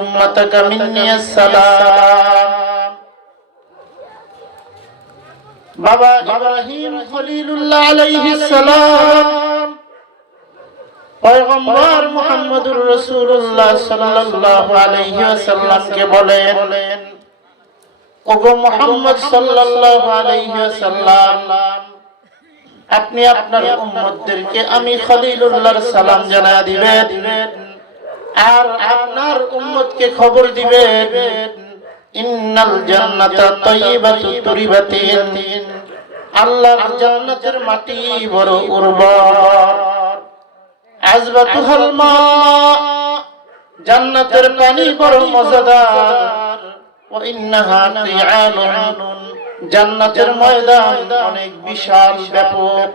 উম্মাতাকা মিন্নি আসসালাম। বাবা ইব্রাহিম খলিলুল্লাহ আলাইহিস সালাম পয়গম্বর মুহাম্মদুর রাসূলুল্লাহ সাল্লাল্লাহু আলাইহি ওয়াসাল্লামকে বলেন, ওগো মুহাম্মদ সাল্লাল্লাহু আলাইহি ওয়াসাল্লাম, আপনি আপনার উম্মতদেরকে আমি খলিলুল্লাহর সালাম জানায়া দিবেন, আর আপনার উম্মতকে খবর দিবেন, ইন্নাল জান্নাতা তাইয়্যিবাতু তুরিবাতিন, আল্লাহর জান্নাতের মাটি বড় উর্বর, আযবাতুহাল মা, জান্নাতের পানি বড় মজাদার, ওয়া ইন্নাহা qi'ানুন, জান্নাতের ময়দান অনেক বিশাল ব্যাপক।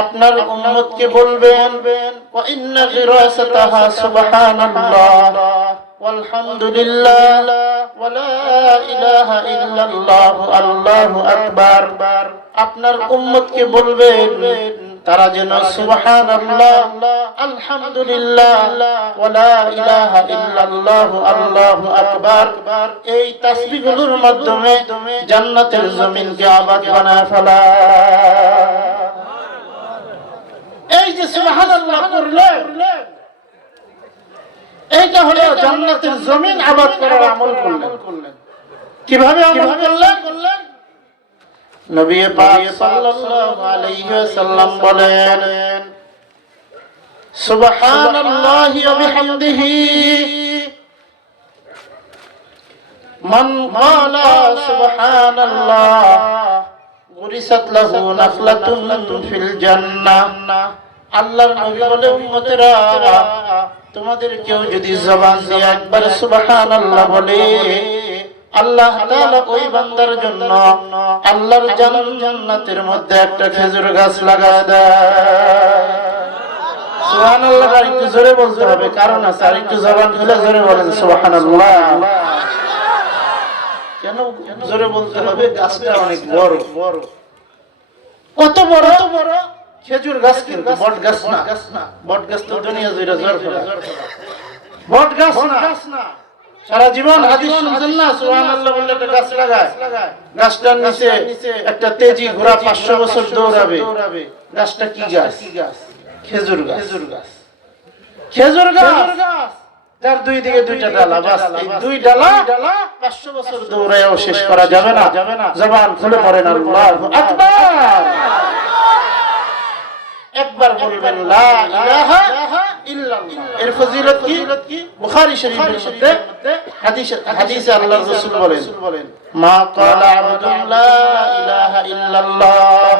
আপনার উম্মতকে বলবেন, ওয়া ইন্না গিরাসাতাহা সুবহানাল্লাহ ওয়ালহামদুলিল্লাহ ওয়া লা ইলাহা ইল্লাল্লাহ আল্লাহু আকবার। আপনার উম্মতকে বলবেন তারা যেন সুবহানাল্লাহ, আলহামদুলিল্লাহ ওয়া লা ইলাহা ইল্লাল্লাহ আল্লাহু আকবার এই তাসবিহগুলোর মাধ্যমে জান্নাতের জমিনকে আবাদ বানায় ফেলায়। এই যে সুবহানাল্লাহ করলেন, এইটা হলো জান্নাতের জমিন আবাদ করার আমল করলেন। কিভাবে আমল করলেন? নবী পাক সাল্লাল্লাহু আলাইহি ওয়াসাল্লাম বলেন, সুবহানাল্লাহি ওয়া বিহামদিহি মান ক্বালা সুবহানাল্লাহ গুরিসাত লাহু নাখলাতুন ফিল জান্নাহ। আল্লাহর নবী বলে, উম্মতেরা, তোমাদের কেউ যদি জবান দিয়ে একবার সুবহানাল্লাহ বলে, আল্লাহ তাআলা ওই বান্দার জন্য আল্লাহর জান্নাতের মধ্যে একটা খেজুর গাছ লাগায় দেয়। সুবহানাল্লাহ একটু জোরে বলতে হবে, কারণ আছে, আর একটু জবান খুলে জোরে বলেন সুবহানাল্লাহ। কেন জোরে বলতে হবে? গাছটা অনেক বড়। কত বড়? খেজুর গাছ, কিন্তু বট গাছ না। বট গাছ তো দুনিয়া জুড়ে জোর ফেলা, বট গাছ না। সারা জীবন হাদিস শুনছেন না, সুবহানাল্লাহ বললে একটা গাছ লাগায়, গাছটার নিচে একটা তেজি ঘোড়া 500 বছর দৌড়াবে। গাছটা কি গাছ? খেজুর গাছ। খেজুর গাছ যার দুই দিকে দুইটা ডালা, বাস এই দুই ডালা 500 বছর দৌড়ায়ও শেষ করা যাবে না। জবান খুলে পড়েন আল্লাহু আকবার। একবার বলবেন লা ইলাহা ইল্লাল্লাহ। এর ফজিলত কি? বুখারী শরীফের মধ্যে হাদিসে আল্লাহর রাসূল বলেন, মা ক্বালা আবদুন লা ইলাহা ইল্লাল্লাহ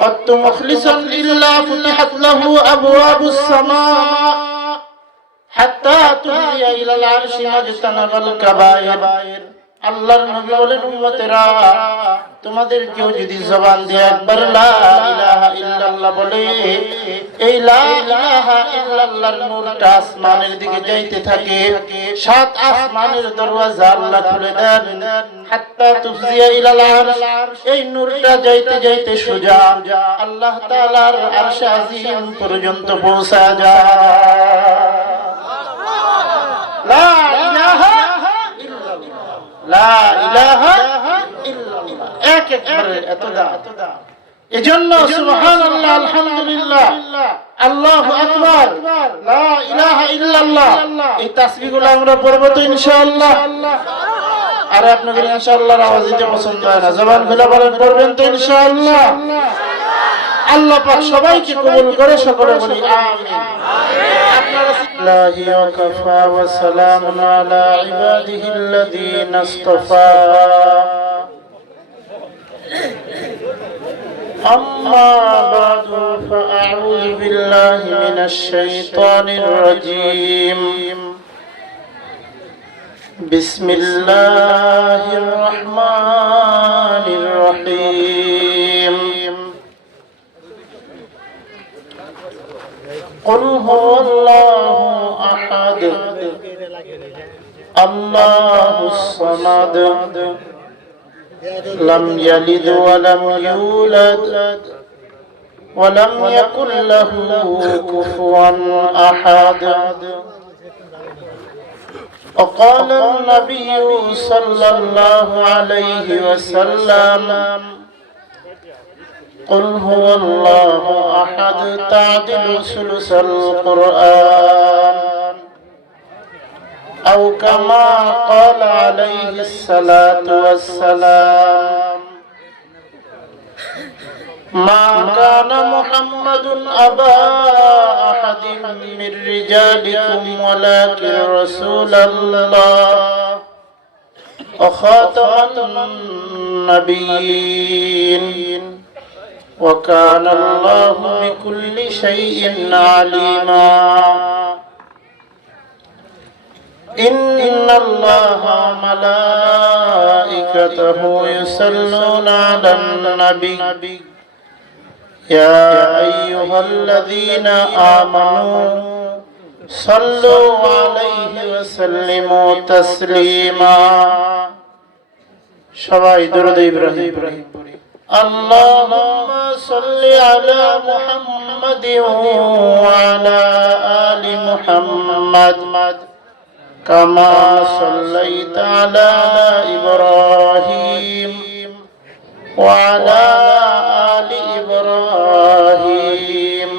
قط مخلصا إلا فتحت له أبواب السماء حتى تهدي إلى العرش ما اجتنب الكبائر। আল্লাহর নবী বলেন, উম্মতেরা, তোমাদের কেউ যদি জবান দিয়ে একবার লা ইলাহা ইল্লাল্লাহ বলে, এই লা ইলাহা ইল্লাল্লাহর নূরটা আসমানের দিকে যাইতে থাকে, 7 আসমানের দরওয়াজা আল্লাহ খুলে দেন, হাত্তা তুফজিয়া ইলাল আরশ, এই নূরটা যাইতে যাইতে সোজা আল্লাহ তাআলার আরশ আজিম পর্যন্ত পৌঁছা যায়। লা ইলাহা লা ইলাহা ইল্লাল্লাহ, একবারে এত দাম। এজন্য সুবহানাল্লাহ, আলহামদুলিল্লাহ, আল্লাহু আকবার, লা ইলাহা ইল্লাল্লাহ এই তাসবিহগুলো আমরা পড়ব তো ইনশাআল্লাহ। আর আপনাদের ইনশাআল্লাহর আওয়াজ দিতে পছন্দ হয় না, জবান খুলে বলেন, পড়বেন তো ইনশাআল্লাহ। আল্লাহ পাক সবাইকে কবুল করে, সকলে বলি আমিন। الله وكفى وسلام على عباده الذين اصطفى أما بعد فأعوذ بالله من الشيطان الرجيم بسم الله الرحمن الرحيم قل هو الله أحد الله الصمد لم يلد ولم يولد ولم يكن له كفوا أحد. وقال النبي صلى الله عليه وسلم قل هو الله أحد تعدل ثلث القرآن أو كما قال عليه الصلاة والسلام ما كان محمد أبا أحد من رجالكم ولكن رسول الله وخاتم النبيين وكان الله بكل شيء عليما. إن الله وملائكته يصلون على النبي يا أيها الذين آمنوا صلوا عليه وسلموا تسليما. সবাই দরুদ ইব্রাহিম পড়ি। اللهم صل على محمد وعلى آل محمد كما صليت على إبراهيم وعلى آل إبراهيم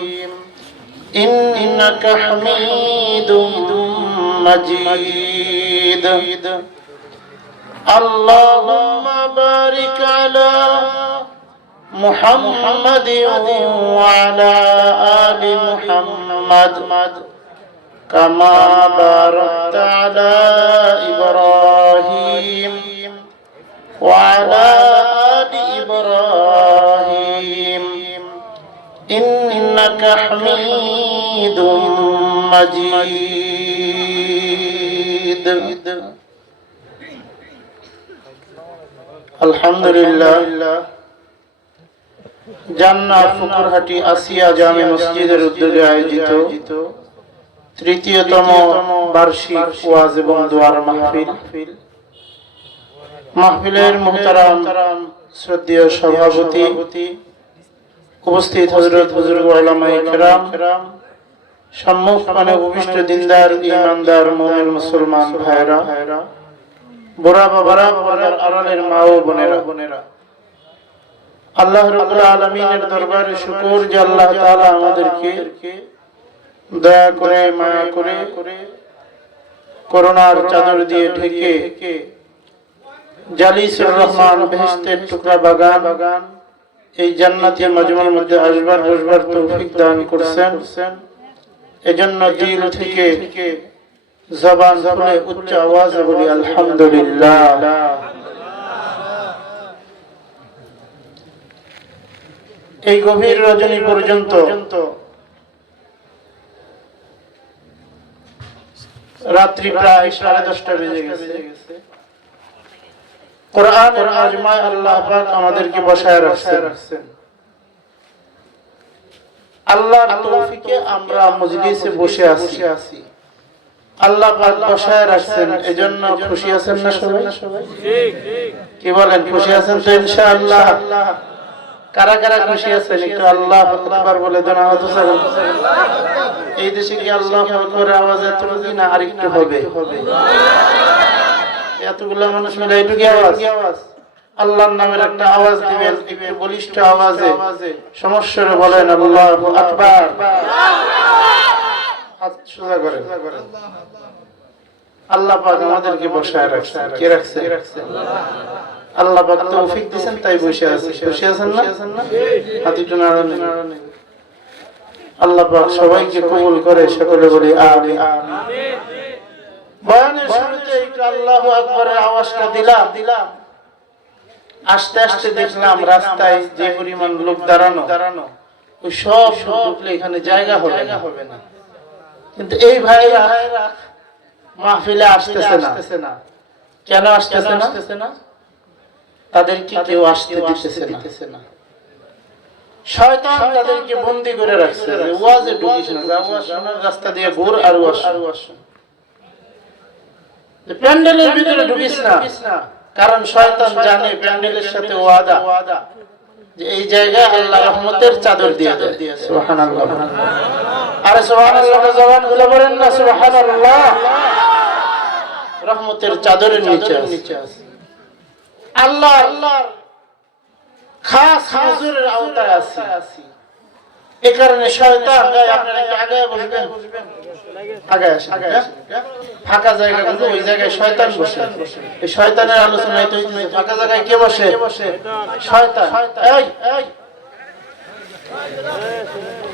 إنك حميد مجيد. اللهم بارك على محمد وعلى آل محمد كما باركت على إبراهيم وعلى آل إبراهيم إنك حميد مجيد. আলহামদুলিল্লাহ। জান্নাত ফুকুরহাটি আসিয়া জামে মসজিদের উদ্যোগে আয়োজিত তৃতীয়তম বার্ষিক ওয়াজ এবং দোয়ার মাহফিল। মাহফিলের মুহতারাম শ্রদ্ধেয় সভাপতি, উপস্থিত হযরত বুজুর্গ উলামায়ে কেরাম, সম্মুখপানে উপবিষ্ট দিনদার ঈমানদার মুমিন মুসলমান ভাইরা, বুড়া বাবারা, পর্দার আড়ালের মা ও বোনেরা, আল্লাহ রাব্বুল আলামিনের দরবারে শুকর যে আল্লাহ তাআলা আমাদেরকে দয়া করে মায়া করে করুণার চাদর দিয়ে ঢেকে জালিসুর রহমান বেহেশতের টুকরা বাগান এই জান্নাতি মজমার মধ্যে আসবার বসবার তৌফিক দান করছেন। এজন্য দিল থেকে জবান খুলে উচ্চ আওয়াজে বলি আলহামদুলিল্লাহ। এই গভীর রজনী পর্যন্ত রাত্রি প্রায় 10:30 বেজে গেছে। কোরআনের আজমায় আল্লাহ পাক আমাদেরকে বসায় রাখছেন। আল্লাহর তৌফিকে আমরা মজলিসে বসে আছি। আল্লাহ পাক বসায় রাখছেন, এজন্য খুশি আছেন না সবাই? কি বলেন, খুশি আছেন তো ইনশাআল্লাহ? কারা কারা খুশি আছেন একটু আল্লাহু আকবার বলে দেন। এই দেশে কি আল্লাহু আকবার আওয়াজ এত না আরেকটু হবে? এতগুলো মানুষ মিলে এইটুকু আওয়াজ, আল্লাহর নামের একটা আওয়াজ দিবেন, একটু বলিষ্ঠ আওয়াজে সমস্যারে বলেন আল্লাহু আকবার। হাত সোজা করেন। আল্লাহ পাক আমাদেরকে বসায় রাখছেন। কে রাখছেন? আল্লাহ পাক তৌফিক দিবেন, তাই বসে আছি। খুশি আছেন না? হাত একটু নাড়ান। আল্লাহ পাক সবাইকে কবুল করে, সকলে বলি আমিন। বয়ানের শুরুতে একটু আল্লাহু আকবারের আওয়াজটা দিলাম। আস্তে আস্তে দেখলাম রাস্তায় যে পরিমাণ লোক দাঁড়ানো, ওই সব ঢুকলে এখানে জায়গা হবে না। কিন্তু এই ভাইরা মাহফিলে আসতেছে না। কেন আসতেছে না? তাদেরকে কেউ আসতে দিতেছে না। শয়তান তাদেরকে বন্দী করে রাখছে। ওয়াজে ঢুকিস না, ওয়াজ শোনার রাস্তা দিয়ে ঘুর আর ওয়াজ। প্যান্ডেলের ভিতরে ঢুকিস না, কারণ শয়তান জানে প্যান্ডেলের সাথে ওয়াদা। যে এই জায়গায় আল্লাহ রহমতের চাদর দিয়ে দেয়। সুবহানাল্লাহ। আরে সুবহানাল্লাহ জবান খুলে বলেন না সুবহানাল্লাহ। রহমতের চাদরের নিচে আছে আল্লাহর খাস হুজুরের আওতায় আছে। এই কারণে শয়তান আপনারা একটু আগে বসবেন, আগে আসেন, ফাঁকা জায়গাগুলো ওই জায়গায় শয়তান বসে। এই শয়তানের আলোচনায় তো ফাঁকা জায়গায় কে বসে? শয়তান। এই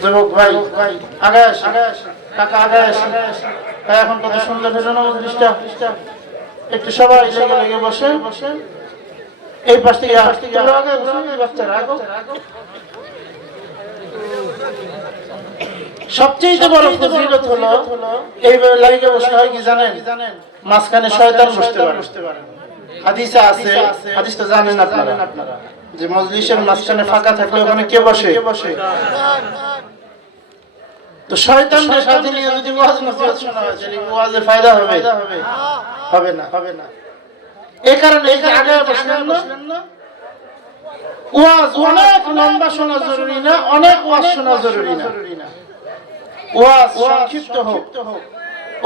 যুবক ভাই আগে আসেন, কাকা আগে আসেন। এখন কত সুন্দর হলো না মজলিসটা? একটু সবাই লেগে লেগে বসে এই পাশ থেকে বাচ্চারা সবচেয়ে বড় ফজিলত হলো এইভাবে লাইকে বসে হয় কি জানেন? মাঝখানে শয়তান বসতে পারে। হাদিসে আছে, হাদিস তো জানেন আপনারা, যে মজলিসের মাঝখানে ফাঁকা থাকলে ওখানে কে বসে? তো শয়তানকে সাথে নিয়ে যদি ওয়াজ নসিহত শোনা হয় তাহলে ওয়াজে ফায়দা হবে? হবে না। এই কারণে এই যে আগে বসলেন না, ওয়াজ অনেক লম্বা শোনা জরুরি না, অনেক ওয়াজ শোনা জরুরি না। ওয়াজ সংক্ষিপ্ত হোক,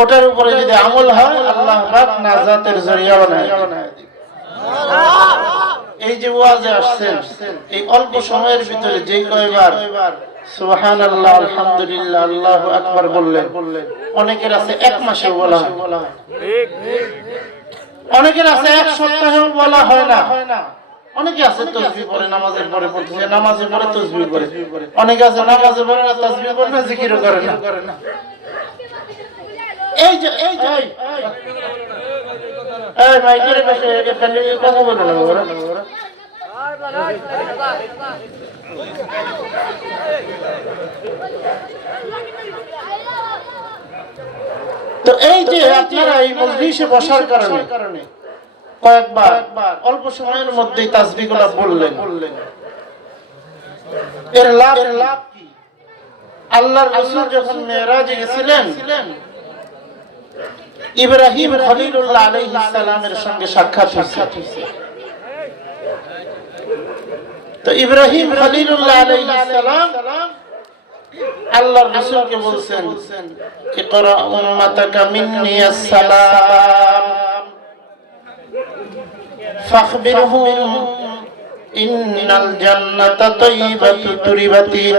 ওটার উপরে যদি আমল হয় আল্লাহ পাক নাজাতের জরিয়া বানায় দিবেন। এই যে ওয়াজে আসছেন, এই অল্প সময়ের ভিতরে যে কয়বার সুবহানাল্লাহ, আলহামদুলিল্লাহ, আল্লাহু আকবার বললেন, অনেকের আছে এক মাসেও বলা হয়, অনেকের আছে এক সপ্তাহেও বলা হয় না। অনেকে আছে তাসবিহ পড়ে, নামাজের পরে পড়তেছে, নামাজের পরে তাসবিহ পড়ে। অনেকে আছে নামাজের পরে তাসবিহ পড়ে না, জিকিরও করে না। এই মাইকের পাশে এখানে কথা বলে না ওরা। তো এই যে আপনারা এই মজলিসে বসার কারণে কয়েকবার অল্প সময়ের মধ্যেই তাসবিহগুলো বললেন, এর লাভ কি? আল্লাহর রাসূল যখন মেরাজে গেছিলেন, ইব্রাহিম খলিলুল্লাহ আলাইহিস সালামের সঙ্গে সাক্ষাৎ হয়েছে। তো ইব্রাহিম খলিলুল্লাহ আলাইহিস সালাম আল্লাহর রাসূলকে বলছেন, ইকরা উম্মাতাকা মিন্নি আসসালাম ফাখবিরহুম ইন্নাল জান্নাতা তাইয়্যিবাতু তুরিবাতিন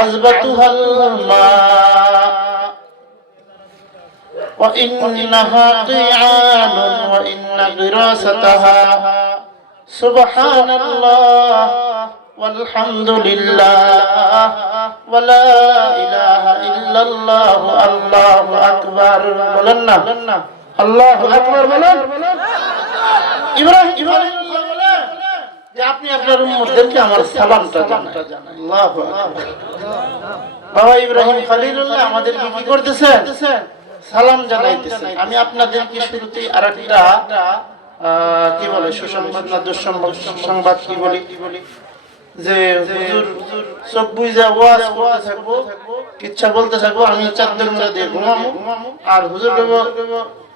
আযবাতুহাল মা ওয়া ইন্নাহা qi'anun ওয়া ইন্না গিরাসাতাহা সুবহানাল্লাহ ওয়ালহামদুলিল্লাহ ওয়া লা ইলাহা ইল্লাল্লাহ আল্লাহু আকবার। বলেন না আল্লাহু আকবার বলেন। ইব্রাহিম বলেন যে আপনি আপনার উম্মতদেরকে আমার সালামটা জানান। আল্লাহু আকবার। বাবা ইব্রাহিম খলিলুল্লাহ আমাদেরকে কি করতেছেন? সালাম জানাইতেছেন। আমি আপনাদেরকে শুরুতেই আরেকটা কি বলে সুসংবাদ না দুঃসংবাদ কি বলি, যে হুজুর সব বুঝা ওয়াজ করতে থাকবো, কিচ্ছা বলতে থাকবো, আমি চাদর মুড়া দিয়ে ঘুমামু, আর হুজুর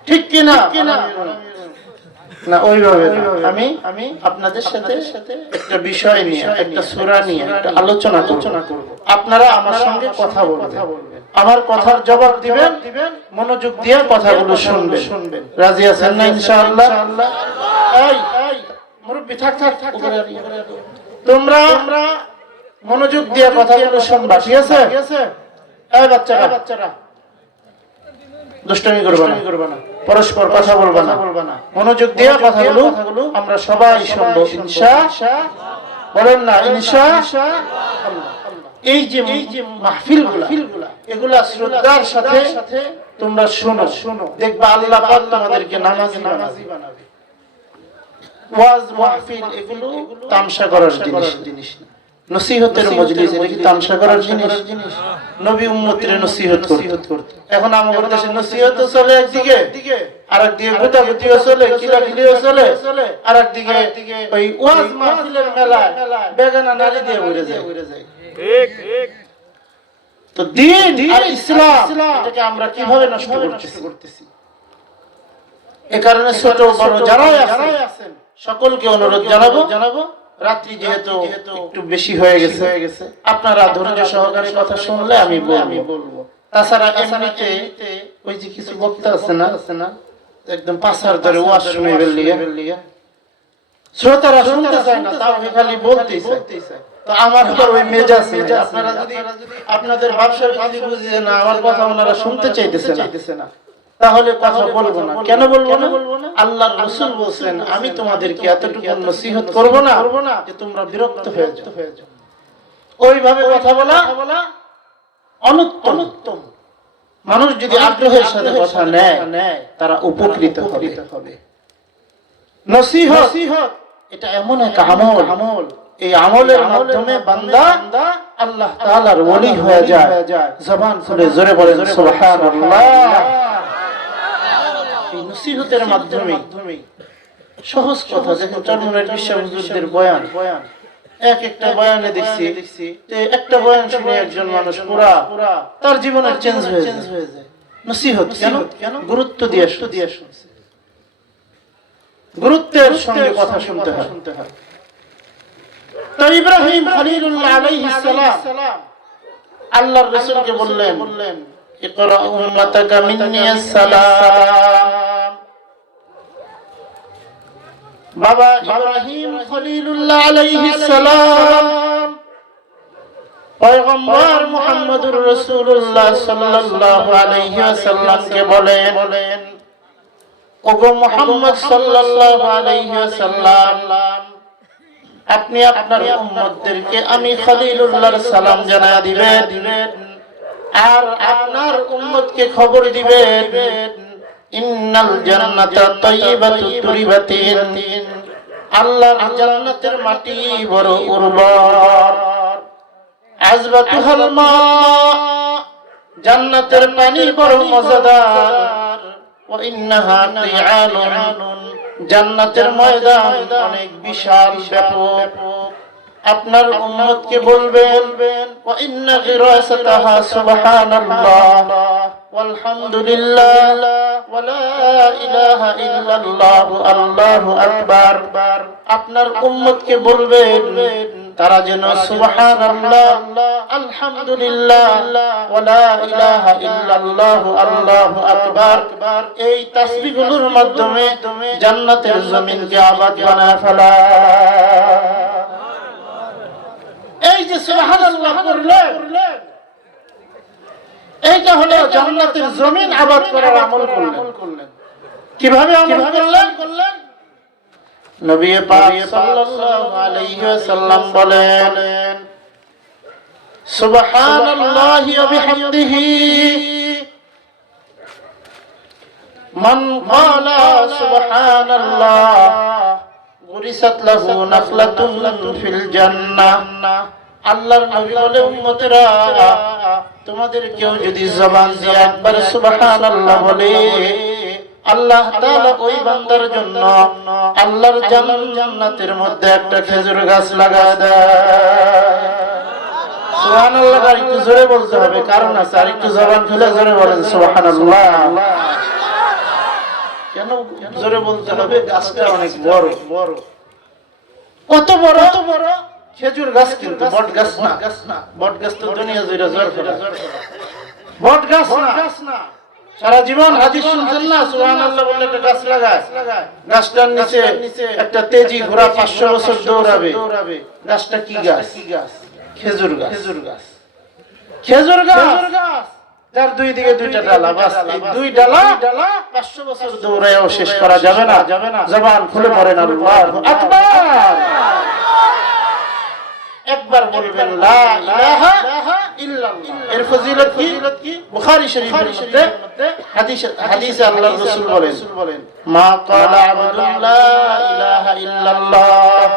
ঠিক কিনা না ওইভাবে আমি আপনাদের সাথে একটা বিষয় নিয়ে, একটা সূরা নিয়ে একটা আলোচনা করব। আপনারা আমার সঙ্গে কথা বলবেন, আমার কথার জবাব দিবেন, মনোযোগ দিয়ে কথাগুলো শুনবেন। রাজি আছেন না ইনশাআল্লাহ? এই মুরব্বি থাক তোমরা মনোযোগ দিয়ে কথাগুলো শুনবা, ঠিক আছে? এই বাচ্চারা দুষ্টামি করবা না, পরস্পর কথা বলবা না, মনোযোগ দিয়ে কথাগুলো আমরা সবাই শুনবো ইনশাআল্লাহ। বলেন না ইনশাআল্লাহ। এই যে মাহফিলগুলা এগুলা শ্রদ্ধার সাথে তোমরা শোনো, দেখবা আল্লাহ পাক তোমাদেরকে নামাজি বানাবে। ওয়াজ মাহফিল এগুলো তামসা করার জিনিস না, নসিহতের মজলিস। এটা কি তামসা করার জিনিস? নবী উম্মতের নসিহত করতে। এখন আমাদের দেশে নসিহত চলে একদিকে, আরেকদিকে গুতাগুতিও চলে, কিলাকিলিও চলে, আরেকদিকে ওই ওয়াজ মাহফিলের মেলায় বেগানা নারী দিয়ে উড়ে যায়। ঠিক। তো দ্বীন আর ইসলাম এটাকে আমরা কিভাবে নষ্ট করতেছি? এই কারণে ছোট বড় যারাই আছেন সকলকে অনুরোধ জানাবো রাত্রি যেহেতু একটু বেশি হয়ে গেছে, আপনারা ধৈর্য সহকারে কথা শুনলে আমি বলবো। তাছাড়া এমনিতে ওই যে কিছু বক্তা আছে না, একদম পাছার ধরে ওয়াজ শুনাইবেন লিগা শ্রোতারা শুনতে চায় না, তাও খালি বলতেই চায়। তো আমার আবার ওই মেজাজ নেই। আপনারা যদি আপনাদের ব্যবসার যদি বুঝিয়ে না আমার কথা ওনারা শুনতে চাইতেছে না, তাহলে কথা বলবো না। কেন বলবো না? আল্লাহর রাসূল বলেন, আমি তোমাদেরকে এতটুকু নসিহত করব না যে তোমরা বিরক্ত হয়ে যাও। ওইভাবে কথা বলা অনুত্তম। মানুষ যদি আগ্রহের সাথে কথা নেয় তারা উপকৃত হবে। নসিহত এটা এমন এক আমল, এই আমলের মাধ্যমে বান্দা আল্লাহ তাআলার ওলি হয়ে যায়। জবান খুলে জোরে বলেন সুবহানাল্লাহ। এই নসিহতের মাধ্যমে সহজ কথা, দেখেন চরমনের বিশ্ব হুজুরদের বয়ান, একটা বয়ানে দেখছি একটা বয়ান শুনে একজন মানুষ পুরা তার জীবনের চেঞ্জ হয়ে যায়। নসিহত কেন? গুরুত্ব দিয়ে শুনছে, গুরুত্বের সঙ্গে কথা শুনতে হয়। তো ইব্রাহিম খলিলুল্লাহ আলাইহিস সালাম আল্লাহর রাসূলকে বললেন, ইকরা উম্মাতাকা মিন্নিস সালাম। বাবা ইব্রাহিম খলিলুল্লাহ আলাইহিস সালাম পয়গম্বর মুহাম্মদুর রাসূলুল্লাহ সাল্লাল্লাহু আলাইহি ওয়াসাল্লামকে বলেন, ওগো মুহাম্মদ সাল্লাল্লাহু আলাইহি ওয়াসাল্লাম, আপনি আপনার উম্মতদেরকে আমি খলিলুল্লাহর সালাম জানায়া দিবেন, আর আপনার উম্মতকে খবর দিবেন, ইন্নাল জান্নাতা তাইয়্যিবাতু তুরিবাতিন, আল্লাহর জান্নাতের মাটি বড় উর্বর, আযবাতুহাল মা, জান্নাতের পানি বড় মজাদার, ওয়া ইন্নাহা তিয়ানুন, জান্নাতের ময়দান অনেক বিশাল ব্যাপক। আপনার উম্মতকে বলবেন, ওয়া ইন্না গিরাসাতাহা সুবহানাল্লাহ ওয়ালহামদুলিল্লাহ ওয়া লা ইলাহা ইল্লাল্লাহু আল্লাহু আকবার। আপনার উম্মতকে বলবেন তারা যেন সুবহানাল্লাহ, আলহামদুলিল্লাহ ওয়া লা ইলাহা ইল্লাল্লাহু আল্লাহু আকবার এই তাসবিহগুলোর মাধ্যমে জান্নাতের জমিনকে আবাদ বানায় ফেলা। এই যে সুবহানাল্লাহ করলেন, এইটা হলো জান্নাতের জমিন আবাদ করার আমল করলেন। কিভাবে আমল করলেন? নবী পাক সাল্লাল্লাহু আলাইহি ওয়াসাল্লাম বলেন, সুবহানাল্লাহি ওয়া বিহামদিহি মান ক্বালা সুবহানাল্লাহ গুরিসাত লাহু নাখলাতুন ফিল জান্নাহ। আল্লাহর নবী বলে, উম্মতেরা তোমাদের কেউ যদি জবান দিয়ে একবার সুবহানাল্লাহ বলে, আল্লাহ তাআলা ওই বান্দার জন্য আল্লাহর জান্নাতের মধ্যে একটা খেজুর গাছ লাগায় দেয়। সুবহানাল্লাহ একটু জোরে বলতে হবে, কারণ আছে। আর একটু জবান খুলে জোরে বলেন সুবহানাল্লাহ। কেন জোরে বলতে হবে? গাছটা অনেক বড়। কত বড়? খেজুর গাছ, কিন্তু বট গাছ না। বট গাছ তো দুনিয়া জুড়ে জোর ফেলা। বট গাছ না। সারা জীবন হাদিস শুনছেন না, সুবহানাল্লাহ বললে একটা গাছ লাগায়, গাছটার নিচে একটা তেজি ঘোড়া 500 বছর দৌড়াবে। গাছটা কি গাছ? খেজুর গাছ। যার দুই দিকে দুইটা ডালা, বাস এই দুই ডালা 500 বছর দৌড়ায়ও শেষ করা যাবে না। জবান খুলে পড়েন আল্লাহু আকবার। একবার বলবেন লা ইলাহা ইল্লাল্লাহ। এর ফজিলত কি? বুখারী শরীফের মধ্যে হাদিসে আল্লাহর রাসূল বলেন, মা ক্বালা আবদুন লা ইলাহা ইল্লাল্লাহ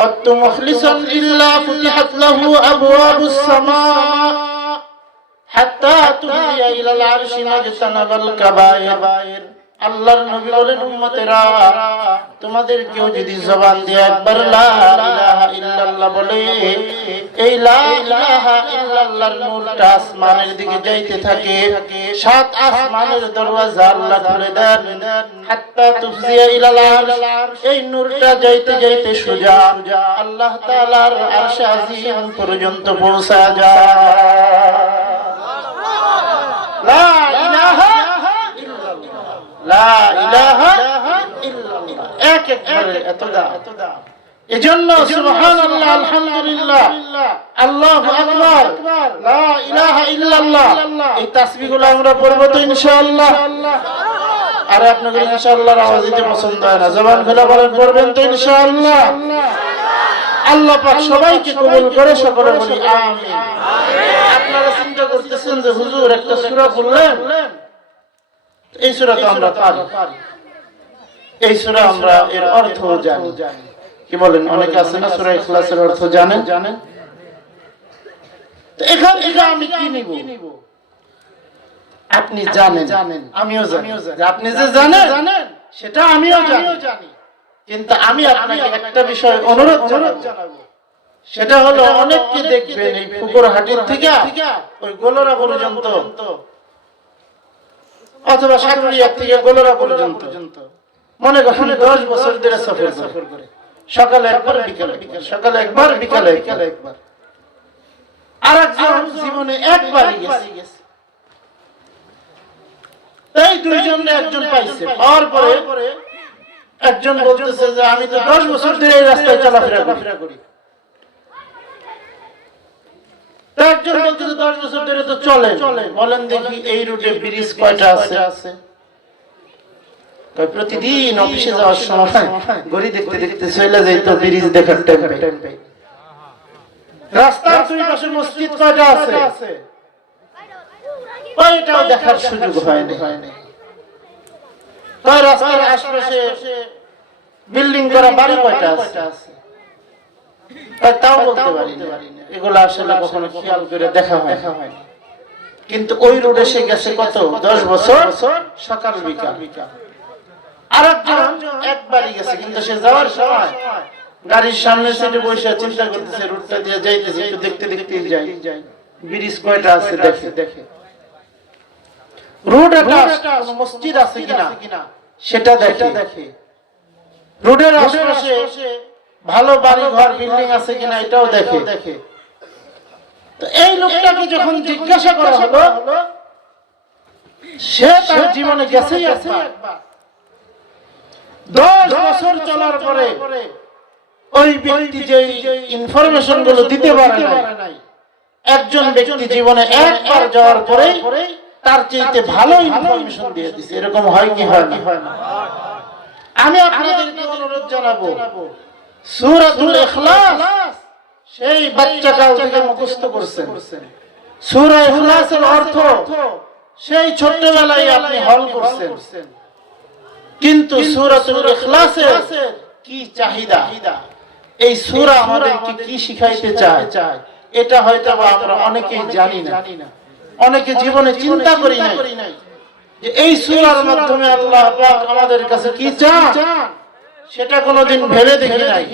قط مخلصا إلا فتحت له أبواب السماء حتى تهدي إلى العرش ما اجتنب الكبائر। আল্লাহর নবী বলেন, উম্মতেরা তোমাদের কেউ যদি জবান দিয়ে একবার লা ইলাহা ইল্লাল্লাহ বলে, এই লা ইলাহা ইল্লাল্লাহর নূরটা আসমানের দিকে যাইতে থাকে, সাত আসমানের দরওয়াজা আল্লাহ খুলে দেন, হাত্তা তুফজিয়া ইলাল আরশ, এই নূরটা যাইতে যাইতে সোজা আল্লাহ তাআলার আরশে আজিম পর্যন্ত পৌঁছা যায়। লা ইলাহা লা ইলাহা ইল্লাল্লাহ, এক একবারে এত দাম। এজন্য সুবহানাল্লাহ, আলহামদুলিল্লাহ, আল্লাহু আকবার, লা ইলাহা ইল্লাল্লাহ, এই তাসবিহগুলো আমরা পড়ব তো ইনশাআল্লাহ। আর আপনাদের ইনশাআল্লাহর আওয়াজ দিতে পছন্দ হয় না, জবান খুলে বলেন, পড়বেন তো ইনশাআল্লাহ। আল্লাহ পাক সবাইকে কবুল করে, সকলে বলি আমিন। আপনারা চিন্তা করতেছেন যে হুজুর একটা সূরা পড়লেন, এই সূরা তো আমরা পারি, এই সূরা আমরা এর অর্থ জানি, কি বলেন? অনেকে আছে না সূরা ইখলাসের অর্থ জানেন? তো এখান থেকে আমি কি নিব? আপনি জানেন, আমিও জানি, আপনি যে জানেন সেটা আমিও জানি, কিন্তু আমি আপনাকে একটা বিষয় অনুরোধ জানাবো, সেটা হলো অনেককে দেখবেন এই ফুকুরহাটির থেকে ওই গোলরা পর্যন্ত অথবা সাগরিয়া থেকে গোলরা পর্যন্ত মনে করেন 10 বছর ধরে সফর করে, সকালে একবার বিকালে একবার, সকালে একবার বিকালে একবার। আরেকজন জীবনে একবারই গেছে, তাই দুইজন একজন পাইছে, পাওয়ার পরে একজন বলতেছে যে আমি তো 10 বছর ধরে এই রাস্তায় চলাফেরা করি, একজন বলতেছে 10 বছর ধরে তো চলে, বলেন দেখি এই রুটে ব্রিজ কয়টা আছে? প্রতিদিন অফিসে যাওয়ার সময় ঘড়ি দেখতে দেখতে চলে যাই তো ব্রিজ দেখার টাইম পাই। রাস্তার দুই পাশে মসজিদ কয়টা আছে? কয়টাও দেখার সুযোগ হয়নি। কয় রাস্তার আশেপাশে বিল্ডিং করা বাড়ি কয়টা আছে? তাও বলতে পারি না, এগুলো আসলে কখনো খেয়াল করে দেখা হয়। কিন্তু ওই রোড এসে গেছে কত 10 বছর সকাল বিকাল। আরেকজন একবারই গেছে, কিন্তু সে যাওয়ার সময় গাড়ির সামনে সিটে বসে চিন্তা করতেছে রুটটা দিয়ে যাইতেছে, একটু দেখতে দেখতে যাই ব্রিজ কয়টা আছে দেখে, রোড একটা মসজিদ আছে কিনা সেটা দেখে, রোডের আশেপাশে ভালো বাড়ি ঘর বিল্ডিং আছে কিনা এটাও দেখে। তো এই লোকটাকে যখন জিজ্ঞাসা করা হলো, সে তার জীবনে গেছেই একবার, 10 বছর চলার পরে ওই ব্যক্তি যে ইনফরমেশন গুলো দিতে পারে নাই, একজন ব্যক্তি জীবনে একবার যাওয়ার পরে তার চাইতে ভালো ইনফরমেশন দিয়ে দিছে। এরকম হয় কি হয় না? আমি আপনাদেরকে অনুরোধ জানাবো, সূরাতুল ইখলাস সেই বাচ্চা কাল থেকে মুখস্থ করছেন, সূরা ইখলাসের অর্থ সেই ছোটবেলায় আপনি হল করছেন, কিন্তু সূরাতুল ইখলাসের কি চাহিদা, এই সূরা আমাদেরকে কি শিখাইতে চায়, এটা হয়তো আমরা অনেকেই জানি না, অনেকে জীবনে চিন্তা করি নাই যে এই সূরার মাধ্যমে আল্লাহ পাক আমাদের কাছে কি চান, সেটা কোনোদিন ভেবে দেখি নাই।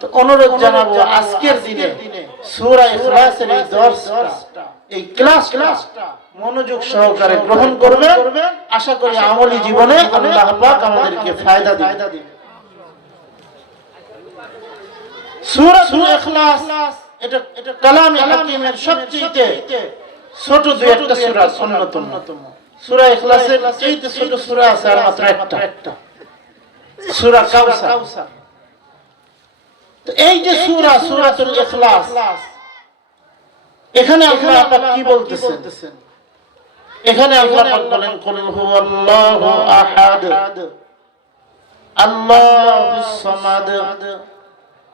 তো অনুরোধ জানাবো, আজকের দিনে সূরা ইখলাসের এই দর্শটা, এই ক্লাসটা মনোযোগ সহকারে গ্রহণ করবেন। আশা করি আমলি জীবনে আল্লাহ পাক আমাদেরকে ফায়দা দিবেন। সূরাতুল ইখলাস এটা কালামে হাকিমের সবচেয়ে ছোট দুই একটা সূরা, অন্যতম। সূরা ইখলাসের চাইতে ছোট সূরা আছে আর মাত্র একটা, সূরা কাউসার। তো এই যে সূরাতুল ইখলাস, এখানে আল্লাহ পাক কি বলতেছেন? এখানে আল্লাহ পাক বলেন, কুল হুয়াল্লাহু আহাদ, আল্লাহুস সামাদ,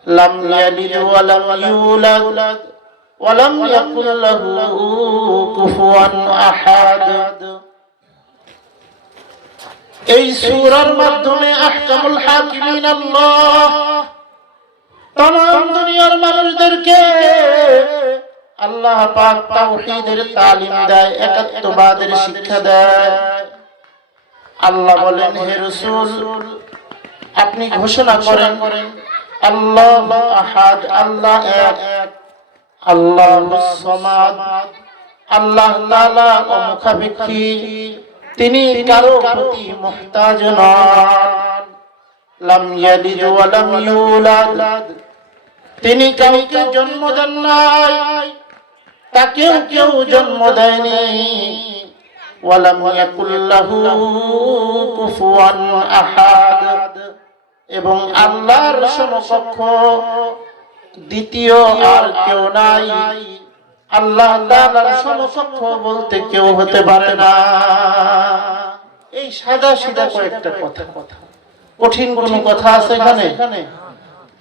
লাম ইয়ালিদ ওয়া লাম ইউলাদ ওয়া লাম ইয়াকুল লাহু কুফুয়ান আহাদ। এই সূরার মাধ্যমে আহকামুল হাকিমিন আল্লাহ तमाम দুনিয়ার মানুষদেরকে আল্লাহ পাক তাওহীদের তালিম দেয়, একাত্মবাদের শিক্ষা দেয়। আল্লাহ বলেন, হে রাসূল আপনি ঘোষণা করেন আল্লাহু আহাদ, আল্লাহ এক, আল্লাহুস সামাদ, আল্লাহ তাআলা অমুখাপেক্ষী, তিনি কারো প্রতি মুহতাজ নন। লাম ইয়ালিদ ওয়া লাম ইউলাদ, তিনি কাউকে জন্ম দেন নাই, তাকেও কেউ জন্ম দেয়নি। ওয়া লাম ইয়াকুল লাহু কুফুয়ান আহাদ, এবং আল্লাহর সমকক্ষ দ্বিতীয় আর কেউ নাই। আল্লাহ তাআলার সমকক্ষ বলতে কেউ হতে পারে না। এই সাদা সিধা কয়েকটা কথা, কঠিন কোন কথা আছে এখানে?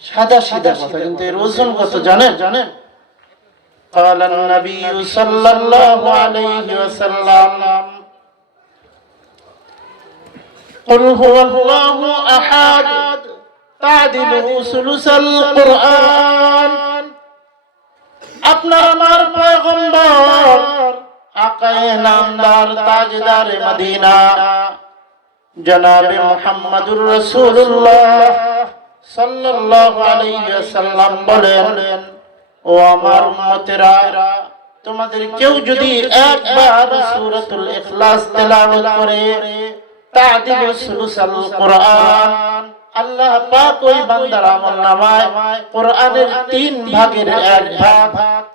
সাদা সিধা কথা, কিন্তু এর ওজন কত জানেন? قال النبي صلى الله عليه وسلم قل هو الله أحد تعدل ثلث القرآن। আপনার আমার পয়গম্বর আকায়ে নামদার তাজদার মদিনা জনাবে মুহাম্মদুর রাসূলুল্লাহ সাল্লাল্লাহু আলাইহি ওয়াসাল্লাম বলেন, ও আমার উম্মতেরা, তোমাদের কেউ যদি একবার সূরাতুল ইখলাস তেলাওয়াত করে তা'দিলু সুলুসাল কুরআন, আল্লাহ পাক ওই বান্দার আমলনামায় কোরআনের 3 ভাগের 1 ভাগ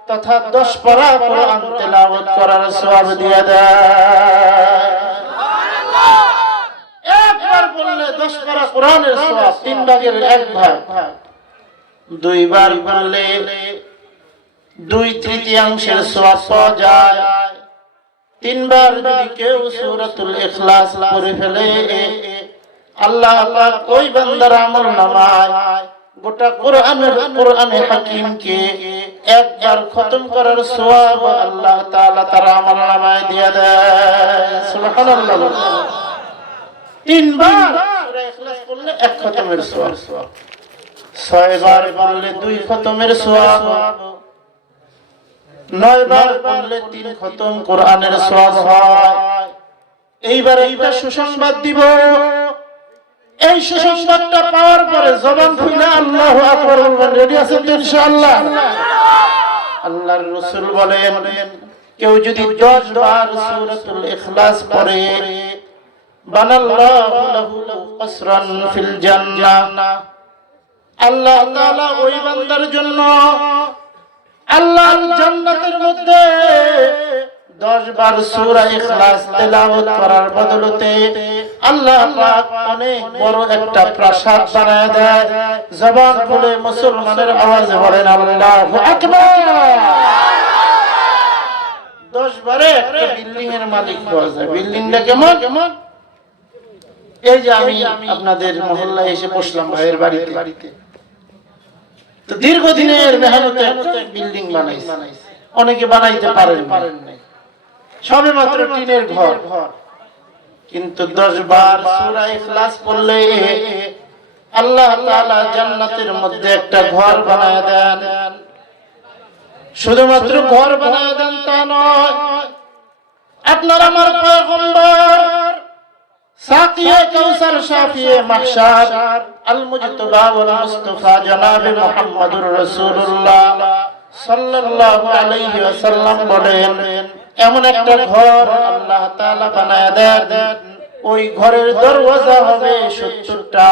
তথা 10 পারা কোরআন তেলাওয়াত করার সওয়াব দিয়ে দেয়। সুবহানাল্লাহ। একবার বললে 10 পারা কোরআনের সওয়াব, 3 ভাগের 1 ভাগ। দুইবার বললে 2/3 সওয়াব পাওয়া যায়। 3 বার যদি কেউ সূরাতুল ইখলাস পড়ে ফেলে, আল্লাহ পাক ওই বান্দার আমলনামায় গোটা কোরআনে হাকিমকে একবার খতম করার সওয়াব আল্লাহ তাআলা তার আমলনামায় দিয়ে দেয়। সুবহানাল্লাহ। 3 বার সূরা ইখলাস পড়লে 1 খতমের সওয়াব, 6 বার পড়লে 2 খতমের সওয়াব, 9 বার পড়লে 3 খতম কোরআনের সওয়াব হয়। এইবার একটা সুসংবাদ দিব, এই সুসংবাদটা পাওয়ার পরে জবান খুলে আল্লাহু আকবার বলবেন। রেডি আছেন তো ইনশাআল্লাহ? আল্লাহর রাসূল বলেন, কেউ যদি 10 বার সূরাতুল ইখলাস পড়ে, বানাল্লাহু লাহু কসরান ফিল জান্নাহ, আল্লাহ তাআলা ওই বান্দার জন্য আল্লাহর জান্নাতের মধ্যে 10 বার সূরা ইখলাস তেলাওয়াত করার বদলতে আল্লাহ পাক অনেক বড় একটা প্রাসাদ বানায় দেয়। জবান খুলে মুসলমানের আওয়াজে বলেন আল্লাহু আকবার। 10 বারে একটা বিল্ডিং এর মালিক হওয়া যায়। বিল্ডিংটা কেমন? এই যে আমি আপনাদের মহল্লায় এসে বসলাম ভাইয়ের বাড়িতে, তো দীর্ঘদিনের মেহনতে বিল্ডিং বানাইছে। অনেকে বানাইতে পারেন নাই, সবে মাত্র টিনের ঘর, কিন্তু 10 বার সূরা ইখলাস পড়লে আল্লাহ তাআলা জান্নাতের মধ্যে একটা ঘর বানায় দেন। শুধুমাত্র ঘর বানায় দেন তা নয়, আপনার আমার পয়গম্বর সাকিয়ে কাউসার শাফিয়ে মাহশার আল মুজতবা ওয়াল মুস্তাফা জনাবে মুহাম্মদুর রাসূলুল্লাহ সাল্লাল্লাহু আলাইহি ওয়াসাল্লাম বলেন, এমন একটা ঘর আল্লাহ তাআলা বানায় দেন, ওই ঘরের দরওয়াজা হবে 70টা,